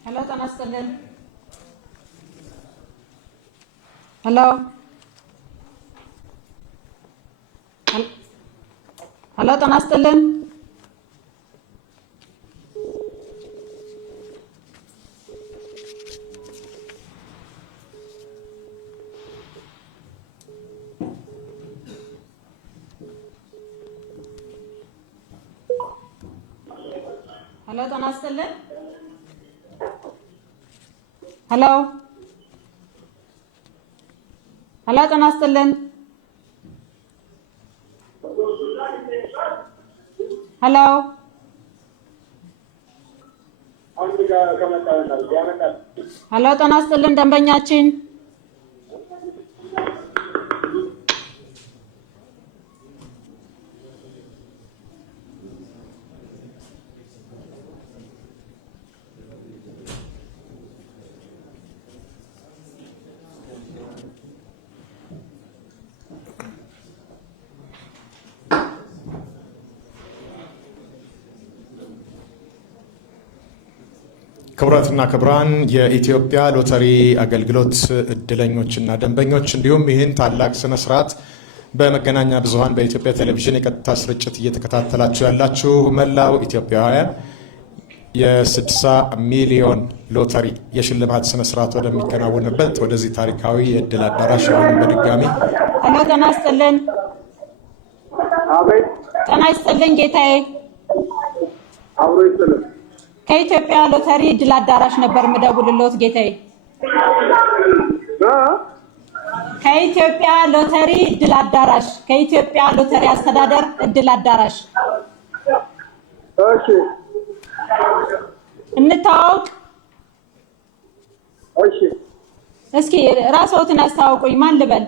ሄሎ ጤና ይስጥልኝ። ሄሎ ሄሎ ጤና ይስጥልኝ። ሄሎ ጤና ይስጥልኝ። ሄሎ ሄሎ ጤና ይስጥልኝ። ሄሎ ሄሎ ጤና ይስጥልኝ ደንበኛችን። ክቡራትና ክቡራን የኢትዮጵያ ሎተሪ አገልግሎት እድለኞችና ደንበኞች እንዲሁም ይህን ታላቅ ስነ ስርዓት በመገናኛ ብዙሃን በኢትዮጵያ ቴሌቪዥን የቀጥታ ስርጭት እየተከታተላችሁ ያላችሁ መላው ኢትዮጵያውያን የ60 ሚሊዮን ሎተሪ የሽልማት ስነ ስርዓት ወደሚከናወንበት ወደዚህ ታሪካዊ የእድል አዳራሽ አሁን በድጋሚ ሄሎ ጤና ይስጥልኝ። አቤት ጤና ይስጥልኝ ጌታዬ። አብሮ ይስጥልኝ። ከኢትዮጵያ ሎተሪ እድል አዳራሽ ነበር የምደውልልዎት ጌታዬ። ከኢትዮጵያ ሎተሪ እድል አዳራሽ፣ ከኢትዮጵያ ሎተሪ አስተዳደር እድል አዳራሽ። እሺ እንታወቅ። እሺ እስኪ ራስዎትን ያስተዋውቁኝ። ማን ልበል?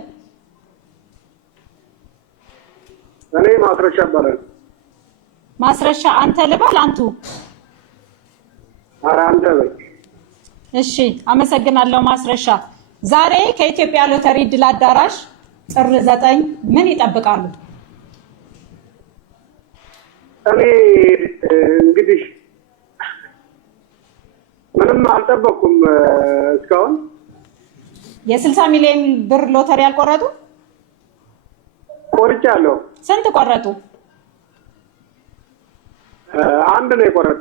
እኔ ማስረሻ እባላለሁ። ማስረሻ። አንተ ልበል? አንቱ? ኧረ አንተ በይ። እሺ አመሰግናለሁ ማስረሻ። ዛሬ ከኢትዮጵያ ሎተሪ እድል አዳራሽ ጥር 9 ምን ይጠብቃሉ? እኔ እንግዲህ ምንም አልጠበቅኩም እስካሁን። የ60 ሚሊዮን ብር ሎተሪ አልቆረጡ? ቆርጫለሁ። ስንት ቆረጡ? አንድ ነው የቆረጡ።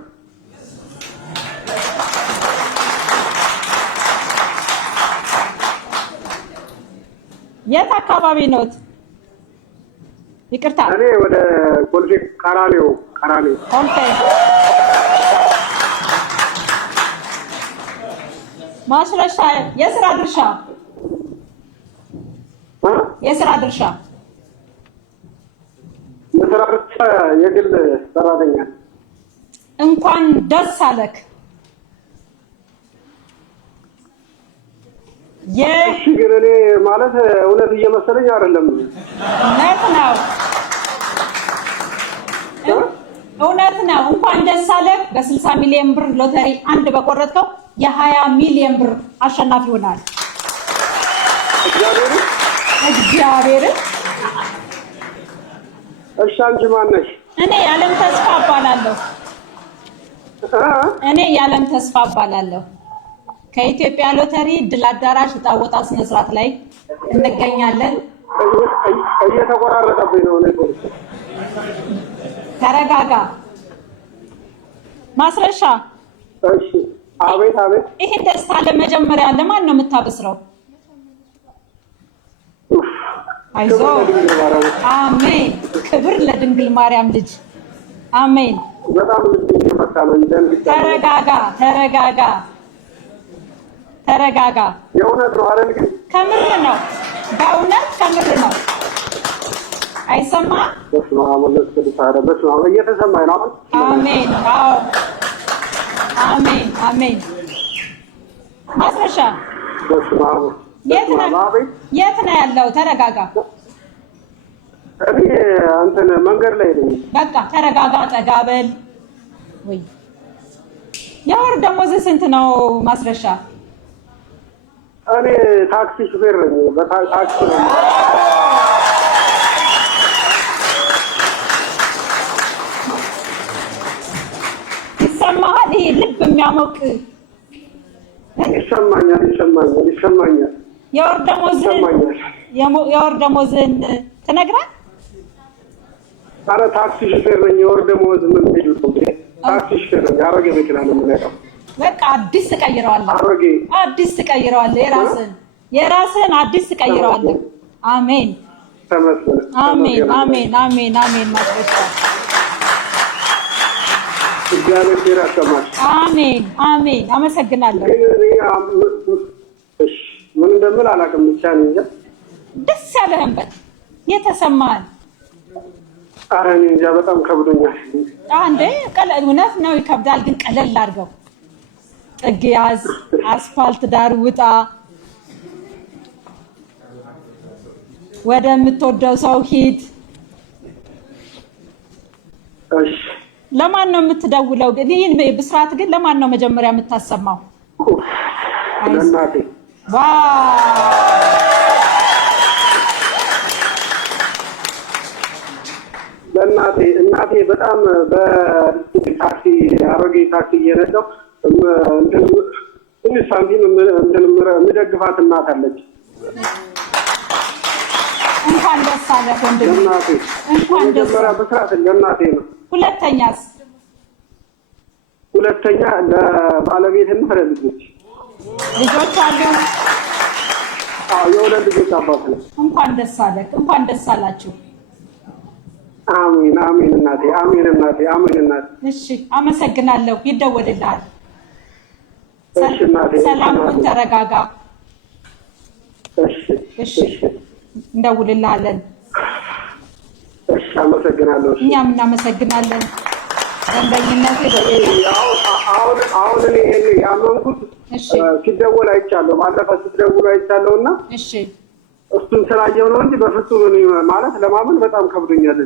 የት አካባቢ ነዎት? ይቅርታ። እኔ ወደ ኮልፌ ቀራኒዮ ኮልፌ። ማስረሻ የስራ ድርሻ የግል ሰራተኛ። እንኳን ደስ አለክ። እሺ፣ ግን እኔ ማለት እውነት እየመሰለኝ አይደለም። እውነት ነው፣ እውነት ነው። እንኳን ደስ አለክ። በ60 ሚሊዮን ብር ሎተሪ አንድ በቆረጥከው የ20 ሚሊዮን ብር አሸናፊ ሆናል። እግዚአብሔር። እሺ፣ አንቺ ማን ነሽ? እኔ የዓለም ተስፋ እባላለሁ። ከኢትዮጵያ ሎተሪ ድል አዳራሽ ዕጣ ወጣ ስነ ስርዓት ላይ እንገኛለን። እየተቆራረጠብኝ ነው። ተረጋጋ ማስረሻ። እሺ። አቤት። ይሄን ደስታ ለመጀመሪያ ለማን ነው የምታበስረው? አይዞህ። አሜን። ክብር ለድንግል ማርያም ልጅ። አሜን። በጣም ተረጋጋ። የእውነት ነው አይደል? ከምር ነው፣ በእውነት ከምር ነው። አይሰማም? እየተሰማኝ ነው። አሜን። አዎ፣ አሜን። ማስረሻ የት ነው ያለው? ተረጋጋ። እኔ መንገድ ላይ ነኝ። በቃ ተረጋጋ፣ ጠጋ በል። ወይ የወር ደሞዝ ስንት ነው ማስረሻ? እኔ ታክሲ ሹፌር ነኝ። በታክሲ ነው። ይሰማሃል? ይሄ ልብ የሚያሞቅ ይሰማኛል። የወር ደሞዝን ትነግረን? ኧረ ታክሲ ሹፌር ነኝ። የወር ደሞዝ ምን ሄዱ? ታክሲ ሹፌር ነኝ። አሮጌ መኪና ነው የምነዳው። በቃ አዲስ ትቀይረዋለህ። የራስህን አዲስ ትቀይረዋለህ። አሜን። ማስረሻ እግዚአብሔር ያሰማሽ። አሜን። አመሰግናለሁ። ምን እንደምል አላውቅም። ብቻ ነው እንጃ። ደስ ያለህን በል፣ የተሰማህን። ኧረ እኔ እንጃ፣ በጣም ከብዶኛል። እውነት ነው ይከብዳል፣ ግን ቀለል አድርገው። ጥግ ያዝ፣ አስፋልት ዳር ውጣ፣ ወደምትወደው ሰው ሂድ። እሺ። ለማን ነው የምትደውለው? ግን ይህን ብስራት ግን ለማን ነው መጀመሪያ የምታሰማው? ለእናቴ። እናቴ በጣም በታክሲ አሮጌ ታክሲ እየነዳሁ ትንሽ ሳንቲም የምደግፋት እናት አለች። እንኳን ደስ አለህ ወንድም። እንኳን ደስ መጀመሪያ በስርዓት ለእናቴ ነው። ሁለተኛ ለባለቤትና ለልጆች አሉ። የሁለት ልጆች አባት ነው። እንኳን ደስ አለህ። እንኳን ደስ አላችሁ። አሜን እናቴ። እሺ፣ አመሰግናለሁ። ይደወልልሃል። እሺ እናቴ። ሰላም ሁን፣ ተረጋጋ። እሺ፣ እንደውልልሃለን። እሺ፣ አመሰግናለሁ። እኛም እናመሰግናለን። ደንበኝነት አሁን እኔ ያመንኩት ሲደወል አይቻለሁ። ባለፈው ስትደውል አይቻለሁ እና እሱን ስላየው ነው እንጂ በፍጹም ማለት ለማመን በጣም ከብዶኛል።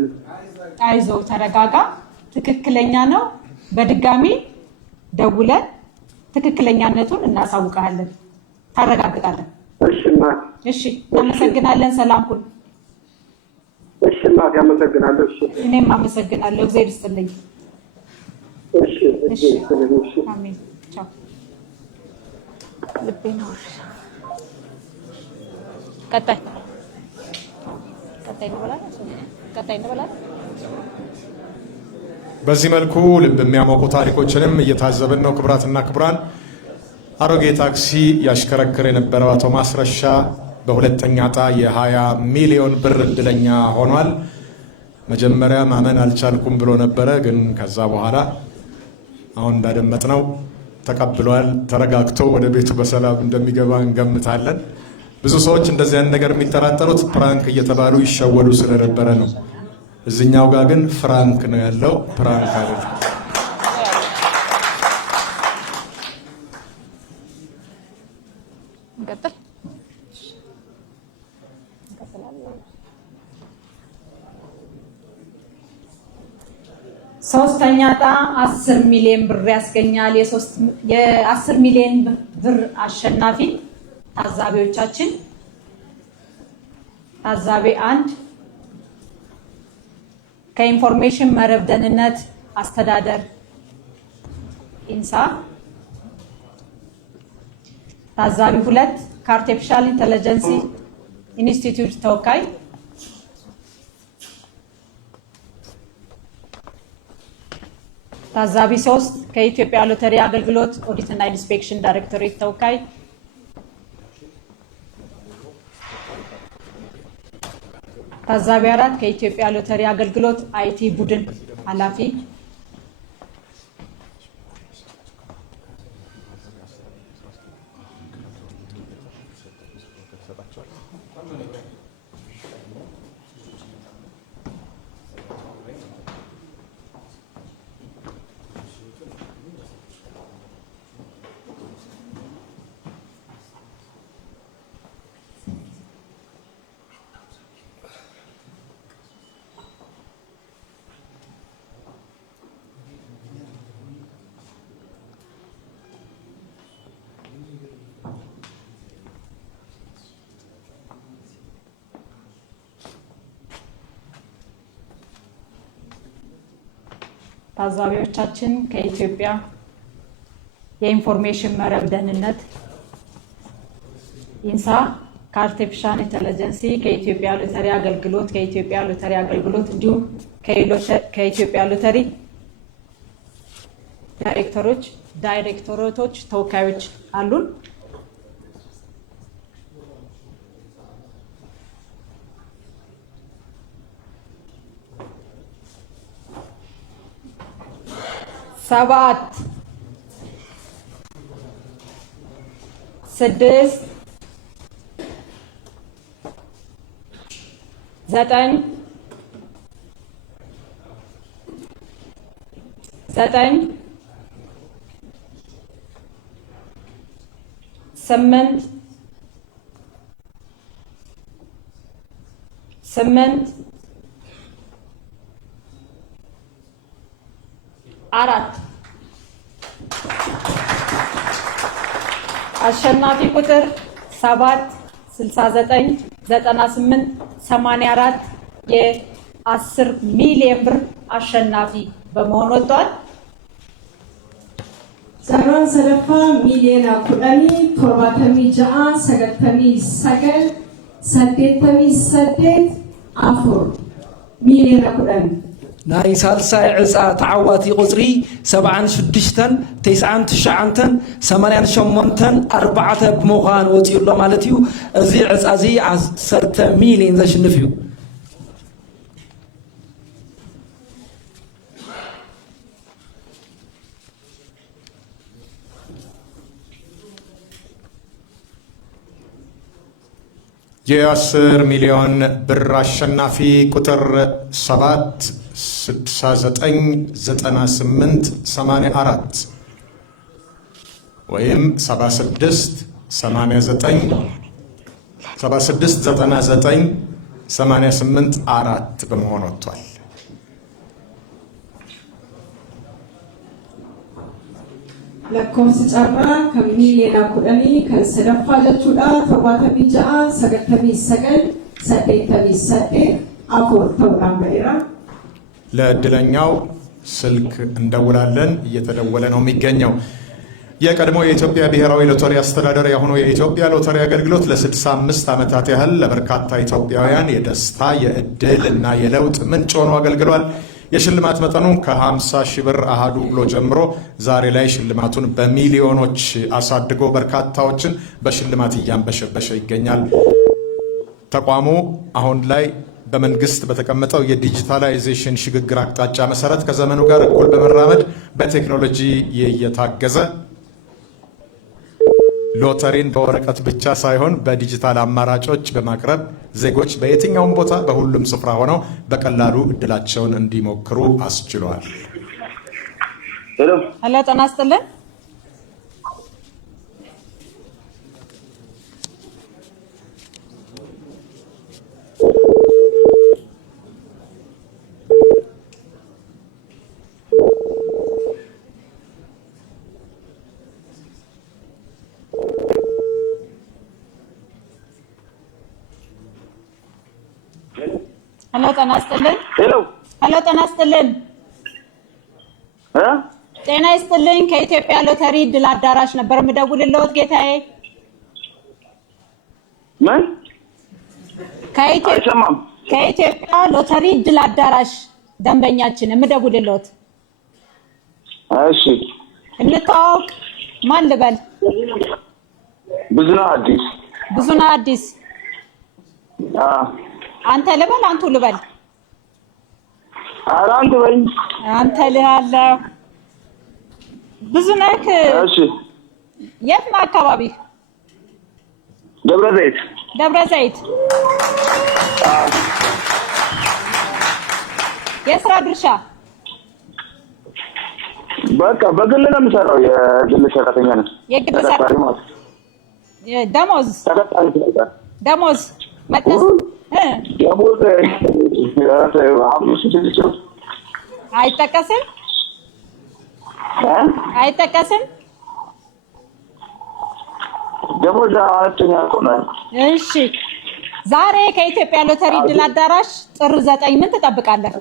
አይዞህ፣ ተረጋጋ። ትክክለኛ ነው። በድጋሚ ደውለን ትክክለኛነቱን እናሳውቃለን። ታረጋግጣለን። እሺ እናት እሺ እናመሰግናለን። ሰላም ሁን። እሺ እናት ያመሰግናለሁ። እሺ እኔም አመሰግናለሁ። እግዚአብሔር ይስጥልኝ። እሺ እሺ እሺ አሜን። ቻው። ልቤ ነው። ቀጣይ እንበላለን። በዚህ መልኩ ልብ የሚያሞቁ ታሪኮችንም እየታዘብን ነው። ክቡራትና ክቡራን፣ አሮጌ ታክሲ ያሽከረክር የነበረው አቶ ማስረሻ በሁለተኛ ዕጣ የ20 ሚሊዮን ብር እድለኛ ሆኗል። መጀመሪያ ማመን አልቻልኩም ብሎ ነበረ፣ ግን ከዛ በኋላ አሁን እንዳደመጥነው ተቀብሏል። ተረጋግቶ ወደ ቤቱ በሰላም እንደሚገባ እንገምታለን። ብዙ ሰዎች እንደዚህ አይነት ነገር የሚጠራጠሩት ፕራንክ እየተባሉ ይሸወዱ ስለነበረ ነው። እዚህኛው ጋር ግን ፍራንክ ነው ያለው፣ ፕራንክ አይደለም። ሶስተኛ ዕጣ 10 ሚሊዮን ብር ያስገኛል። የ10 ሚሊዮን ብር አሸናፊ ታዛቢዎቻችን፣ ታዛቢ 1 ከኢንፎርሜሽን መረብ ደህንነት አስተዳደር ኢንሳ፣ ታዛቢ 2 ከአርቲፊሻል ኢንተለጀንስ ኢንስቲትዩት ተወካይ፣ ታዛቢ 3 ከኢትዮጵያ ሎተሪ አገልግሎት ኦዲትና ኢንስፔክሽን ዳይሬክቶሬት ተወካይ፣ ታዛቢ 4 ከኢትዮጵያ ሎተሪ አገልግሎት አይቲ ቡድን ኃላፊ፣ ታዛቢዎቻችን ከኢትዮጵያ የኢንፎርሜሽን መረብ ደህንነት ኢንሳ፣ ከአርቲፊሻል ኢንተለጀንስ፣ ከኢትዮጵያ ሎተሪ አገልግሎት እንዲሁም ከኢትዮጵያ ሎተሪ ዳይሬክቶሬቶች ተወካዮች አሉን። ሰባት 6 9 8 4 አሸናፊ ቁጥር 7 69 98 84 የ10 ሚሊዮን ብር አሸናፊ በመሆን ወጥቷል። Saraan sadaffaa miiliyoona 10,99,884 miiliyoona 10 ናይ ሳልሳይ ዕፃ ተዓዋቲ ቁፅሪ 76 99 88 4 ብምዃን ወፂኡሎ ማለት እዩ። እዚ ዕፃ እዚ 10 ሚሊዮን ዘሽንፍ እዩ። የ10 ሚሊዮን ብር አሸናፊ ቁጥር 7 69 98 84 ወይም 76 99 88 4 በመሆን ወጥቷል። lakkoofsi carraa kan miiliyoona 10 kan sadaffaa jechuudha 76 afur ta'uudhaan ba'eera. ለእድለኛው ስልክ እንደውላለን እየተደወለ ነው የሚገኘው። የቀድሞ የኢትዮጵያ ብሔራዊ ሎተሪ አስተዳደር የሆኑ የኢትዮጵያ ሎተሪ አገልግሎት ለ65 ዓመታት ያህል ለበርካታ ኢትዮጵያውያን የደስታ የእድል እና የለውጥ ምንጭ ሆኖ አገልግሏል። የሽልማት መጠኑ ከ50 ሺህ ብር አሃዱ ብሎ ጀምሮ ዛሬ ላይ ሽልማቱን በሚሊዮኖች አሳድጎ በርካታዎችን በሽልማት እያንበሸበሸ ይገኛል። ተቋሙ አሁን ላይ በመንግስት በተቀመጠው የዲጂታላይዜሽን ሽግግር አቅጣጫ መሰረት ከዘመኑ ጋር እኩል በመራመድ በቴክኖሎጂ እየታገዘ ሎተሪን በወረቀት ብቻ ሳይሆን በዲጂታል አማራጮች በማቅረብ ዜጎች በየትኛውም ቦታ በሁሉም ስፍራ ሆነው በቀላሉ እድላቸውን እንዲሞክሩ አስችሏል። ሄሎ ጤና ይስጥልን። ሄሎ ጤና ይስጥልን። ሄሎ ጤና ይስጥልን። ጤና ይስጥልኝ። ከኢትዮጵያ ሎተሪ ድል አዳራሽ ነበር የምደውልልዎት ጌታዬ። ምን? ከኢትዮጵያ ሎተሪ ድል አዳራሽ ደንበኛችን የምደውልልዎት። እሺ እንተዋወቅ። ማን ልበል? ብዙነህ አዲስ። ብዙነህ አዲስ። አንተ ልበል አንቱ ልበል? ኧረ አንተ በይኝ። አንተ ልሃለሁ። ብዙነህ እሺ የት ነው አካባቢ? ደብረ ዘይት። ደብረ ዘይት። የስራ ድርሻ? በቃ በግል ነው የምሰራው። የግል ሰራተኛ ነኝ። የግል ሰራተኛ። ደሞዝ ደሞዝ መጠስ ደሞዝ አይጠቀስም አይጠቀስም። ደሞዝ አራተኛ ሆነ። እሺ ዛሬ ከኢትዮጵያ ሎተሪ ድል አዳራሽ ጥር 9 ምን ትጠብቃለህ?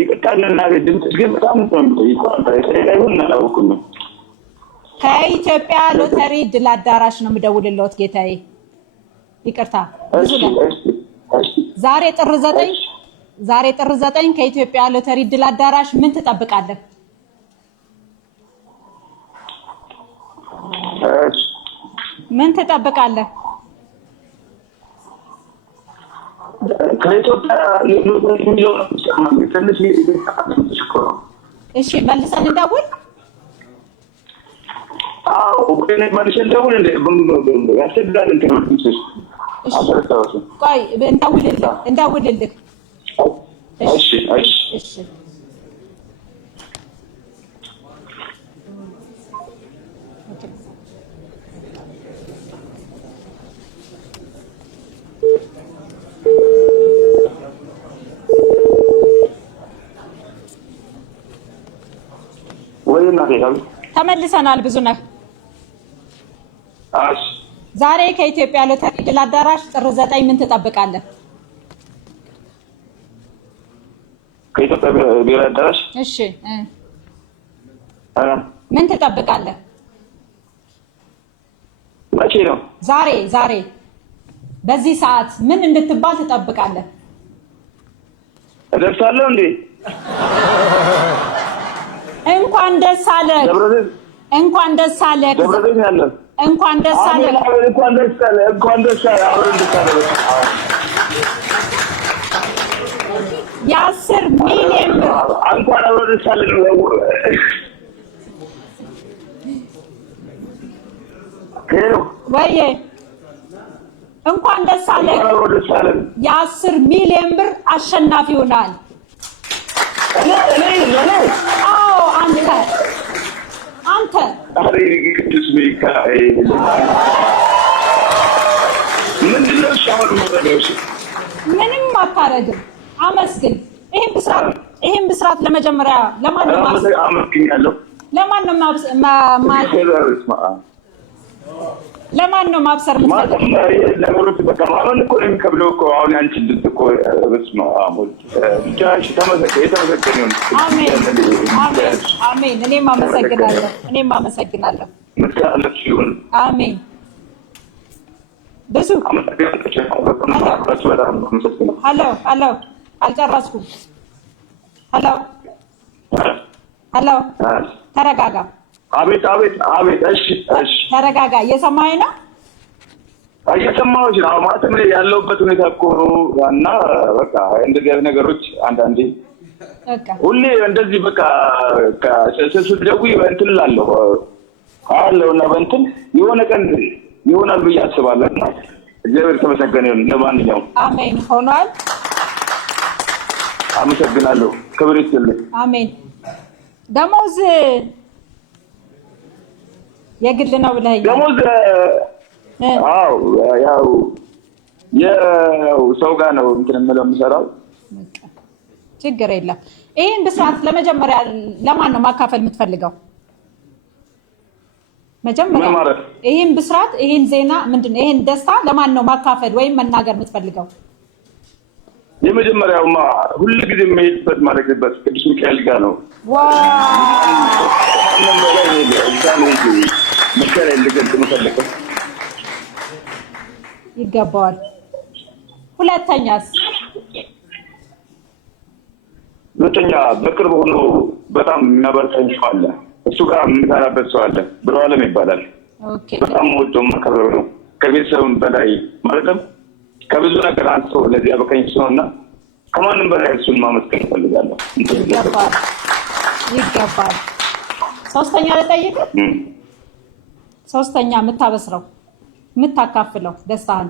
ይቅርታልና ድምፅሽ ግን በጣም ነው። ከኢትዮጵያ ሎተሪ ድል አዳራሽ ነው የምደውልልዎት ጌታዬ። ይቅርታ ዛሬ ጥር 9 ከኢትዮጵያ ሎተሪ ድል አዳራሽ ምን ትጠብቃለህ? ምን ትጠብቃለህ? ከኢትዮጵያ እሺ መልሰን እንደውል። መልሰን እንደውል። ቆይ እንደውልልህ። እሺ እሺ ተመልሰናል። ብዙነህ ዛሬ ከኢትዮጵያ ሎተሪ ድል አዳራሽ ጥር 9 ምን ትጠብቃለህ? ከኢትዮጵያ ብሔራዊ አዳራሽ እሺ ምን ትጠብቃለህ? መቼ ነው? ዛሬ በዚህ ሰዓት ምን እንድትባል ትጠብቃለህ? እደርሳለሁ እንዴ? እንኳን ደስ አለህ። እንኳን ደስ አለህ። እንኳን ደስ አለህ። የ10 ሚሊዮን ብር እንኳን አብሮ ደስ አለህ። ወይዬ እንኳን ደስ አለህ። የ10 ሚሊዮን ብር አሸናፊ ሆናል። አዎ አንተ ቅዱስ ሚካኤል ምንድነው? ምንም አታረግም። አመስግን። ይሄን ብስራት ለመጀመሪያ ለማን አመስግኛለሁ። ለማን ነው ለማን ነው ማብሰር የምትፈልገው? ነገሮች በቃ ማመን እኮ ነው የሚከብደው እኮ አሁን አንቺ ልጅ እኮ በስመ አብ ብቻሽ የተመሰገነ ይሁን። አሜን። እኔም አመሰግናለሁ። ምስጋናሽ ይሁን። አሜን። ብዙ ሄሎ አልጨረስኩም። ሄሎ ተረጋጋ። አቤት። እሺ ተረጋጋ። እየሰማኸኝ ነው? እየሰማሁሽ ነው። ማለትም ያለሁበት ሁኔታ እኮ ነው እና በቃ እንደዚህ አይነት ነገሮች አንዳንዴ ሁሌ እንደዚህ በቃ ስትደውይ በእንትን እላለሁ እና በእንትን የሆነ ቀን ይሆናል ብዬ አስባለሁ። እና እግዚአብሔር የተመሰገነ ይሁን። ለማንኛውም አሜን። ሆኗል። አመሰግናለሁ። ክብር ይስጥልኝ። አሜን። ደሞዝ የግል ነው ብለህ ደሞዝ አዎ ያው ሰው ጋር ነው እንትን የምሰራው። ችግር የለም። ይሄን ብስራት ለመጀመሪያ ለማን ነው ማካፈል የምትፈልገው? መጀመሪያ ይሄን ብስራት ይሄን ዜና ምንድነው ይሄን ደስታ ለማን ነው ማካፈል ወይም መናገር የምትፈልገው? የመጀመሪያውማ ሁሉ ጊዜ የምሄድበት ማድረግበት ቅዱስ ሚካኤል ጋር ነው። ይገባዋል። ሁለተኛ በቅርብ ሆኖ በጣም የሚያበረታኝ ሰው አለ። እሱ ጋር የምሰራበት ሰው አለ። ብሩ አለም ይባላል። በጣም ወዶ ማከብረው ነው። ከቤተሰብም በላይ ማለትም ከብዙ ነገር አንስቶ ለዚህ ያበቃኝ ሰው እና ከማንም በላይ እሱን ማመስገን እፈልጋለሁ። ይገባል። ሶስተኛ ልጠይቅ። ሶስተኛ የምታበስረው የምታካፍለው ደስታህን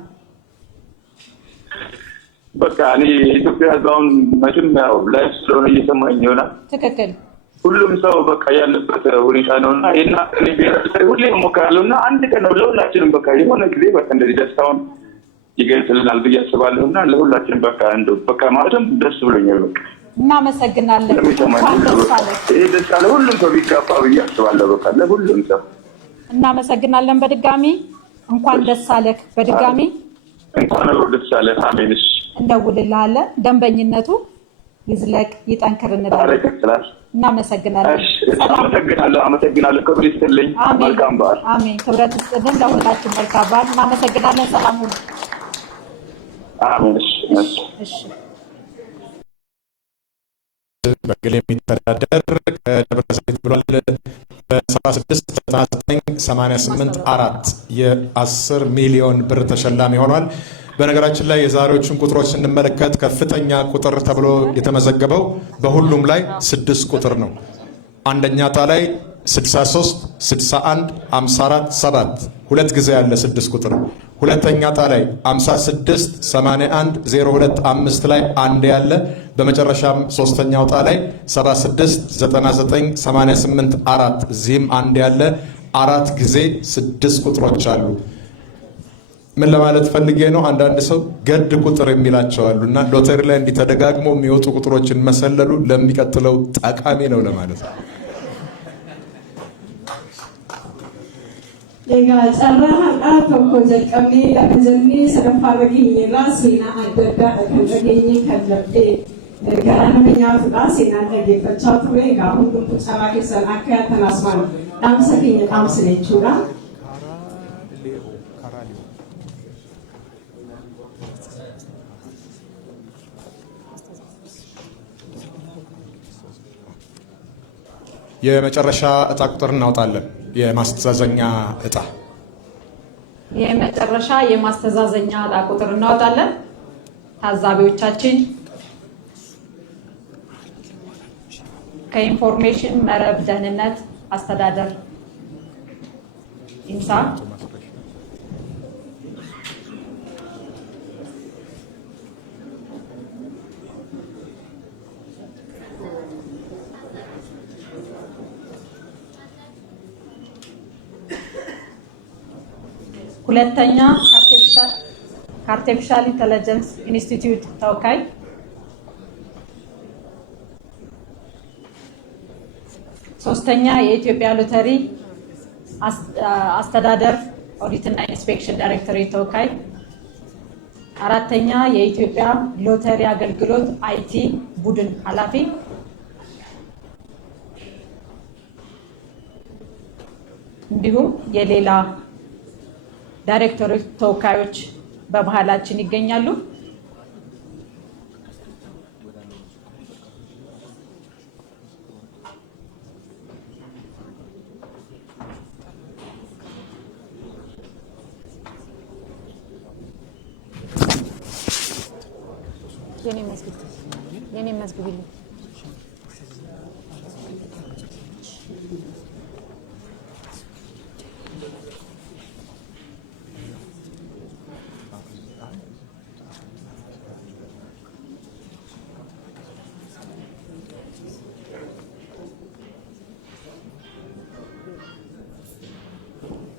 በቃ እኔ የኢትዮጵያ ሕዝብ አሁን መቼም ያው ላይፍ ስለሆነ እየሰማኝ ይሆናል። ትክክል። ሁሉም ሰው በቃ ያለበት ሁኔታ ነውና እና እኔ ብሔረሰብ ሁሌ እሞክራለሁ እና አንድ ቀን ነው ለሁላችንም በቃ የሆነ ጊዜ በቃ እንደዚህ ደስታውን ይገልጽልናል ብዬ አስባለሁ እና ለሁላችንም በቃ እንደው በቃ ማለትም ደስ ብሎኛል። በቃ እናመሰግናለን። ይሄ ደስታ ለሁሉም ሰው ቢጋባ ብዬ አስባለሁ። በቃ ለሁሉም ሰው እናመሰግናለን። በድጋሚ እንኳን ደስ አለህ። በድጋሚ እንኳን ደስ አለህ። አሜን። እንደውልልሃለን። ደንበኝነቱ ይዝለቅ ይጠንክር እንላለን። እናመሰግናለን። አመሰግናለሁ። ክብር ይስጥልኝ። መልካም በዓል። አሜን። ክብረት ይስጥልን። ለሁላችን መልካም በዓል። እናመሰግናለን። ሰላም ሁኑ። አሜን። እሺ በግል የሚተዳደር ከደብረ ዘይት ብሏል። በ769988 የ10 ሚሊዮን ብር ተሸላሚ ሆኗል። በነገራችን ላይ የዛሬዎቹን ቁጥሮች ስንመለከት ከፍተኛ ቁጥር ተብሎ የተመዘገበው በሁሉም ላይ 6 ቁጥር ነው። አንደኛ ዕጣ ላይ 63 61 54 7 ሁለት ጊዜ ያለ 6 ቁጥር። ሁለተኛ ዕጣ ላይ 56 81 02 5 ላይ አንድ ያለ፣ በመጨረሻም ሶስተኛው ዕጣ ላይ 76 99 88 4 እዚህም አንድ ያለ 4 ጊዜ 6 ቁጥሮች አሉ። ምን ለማለት ፈልጌ ነው? አንዳንድ ሰው ገድ ቁጥር የሚላቸው አሉ እና ሎተሪ ላይ እንዲህ ተደጋግሞ የሚወጡ ቁጥሮችን መሰለሉ ለሚቀጥለው ጠቃሚ ነው ለማለት ነው። Egaa carraa har'aa tokko jalqabnee lafa jennee sadaffaa bageenyerraa seenaa adda addaadha kan dhageenye kan darbee garaa nama nyaatudha. Seenaan dhaggeeffachaa ture. Egaa hundumtuu carraa keessan akka tanaasmaan dhaamsa keenya dhaamsine jechuudha. የመጨረሻ ዕጣ ቁጥር እናውጣለን። የማስተዛዘኛ ዕጣ የመጨረሻ የማስተዛዘኛ ዕጣ ቁጥር እናውጣለን። ታዛቢዎቻችን ከኢንፎርሜሽን መረብ ደህንነት አስተዳደር ኢንሳ ሁለተኛ ከአርቲፊሻል ኢንተለጀንስ ኢንስቲትዩት ተወካይ፣ ሶስተኛ የኢትዮጵያ ሎተሪ አስተዳደር ኦዲትና ኢንስፔክሽን ዳይሬክቶሬት ተወካይ፣ አራተኛ የኢትዮጵያ ሎተሪ አገልግሎት አይቲ ቡድን ኃላፊ፣ እንዲሁም የሌላ ዳይሬክቶሬት ተወካዮች በመሃላችን ይገኛሉ። የኔ መዝግብልኝ።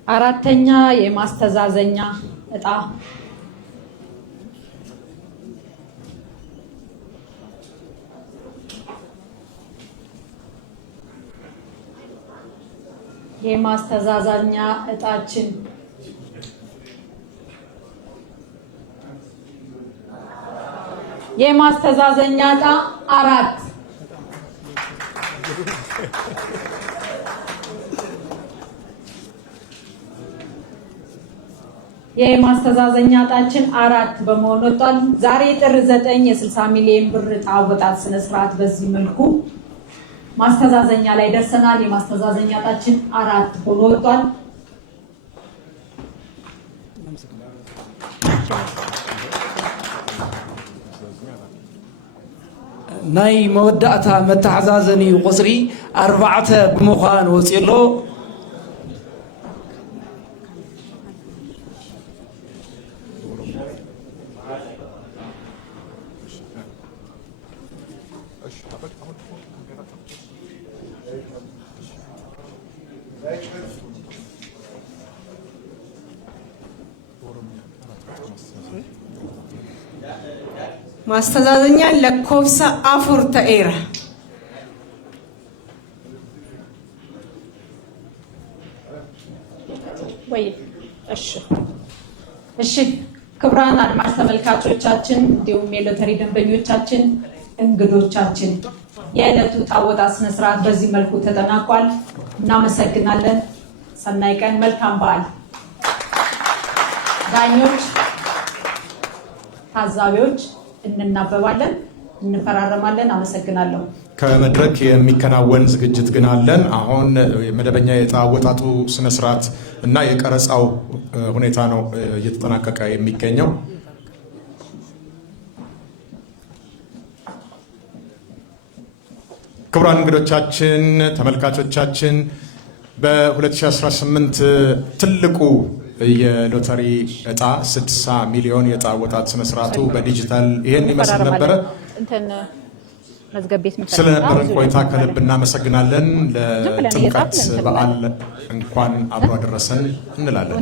አራተኛ የማስተዛዘኛ እጣ የማስተዛዘኛ እጣችን የማስተዛዘኛ እጣ 4 የማስተዛዘኛ እጣችን 4 በመሆን ወጥቷል። ዛሬ ጥር 9 የ60 ሚሊዮን ብር እጣ አወጣጥ ስነ ስርዓት በዚህ መልኩ ማስተዛዘኛ ላይ ደርሰናል። የማስተዛዘኛ እጣችን 4 ሆኖ ወጥቷል። ናይ መወዳእታ መተሓዛዘኒ ቁፅሪ 4 ብምዃን ወፂሎ ማስተዛዘኛ ለኮብሳ አፉር ተኤራ ወይ እሺ ክቡራን አድማጭ ተመልካቾቻችን እንዲሁም የሎተሪ ደንበኞቻችን እንግዶቻችን የዕለቱ ዕጣ አወጣጥ ስነ ስርዓት በዚህ መልኩ ተጠናቋል። እናመሰግናለን። ሰናይ ቀን፣ መልካም በዓል። ዳኞች፣ ታዛቢዎች እንናበባለን፣ እንፈራረማለን። አመሰግናለሁ። ከመድረክ የሚከናወን ዝግጅት ግን አለን። አሁን መደበኛ የዕጣ አወጣጡ ስነ ስርዓት እና የቀረጻው ሁኔታ ነው እየተጠናቀቀ የሚገኘው። ክቡራን እንግዶቻችን፣ ተመልካቾቻችን በ2018 ትልቁ የሎተሪ ዕጣ 60 ሚሊዮን የዕጣ አወጣጥ ስነ ስርዓቱ በዲጂታል ይሄን ይመስል ነበረ። ስለነበረን ቆይታ ከልብ እናመሰግናለን። ለጥምቀት በዓል እንኳን አብሮ አደረሰን እንላለን።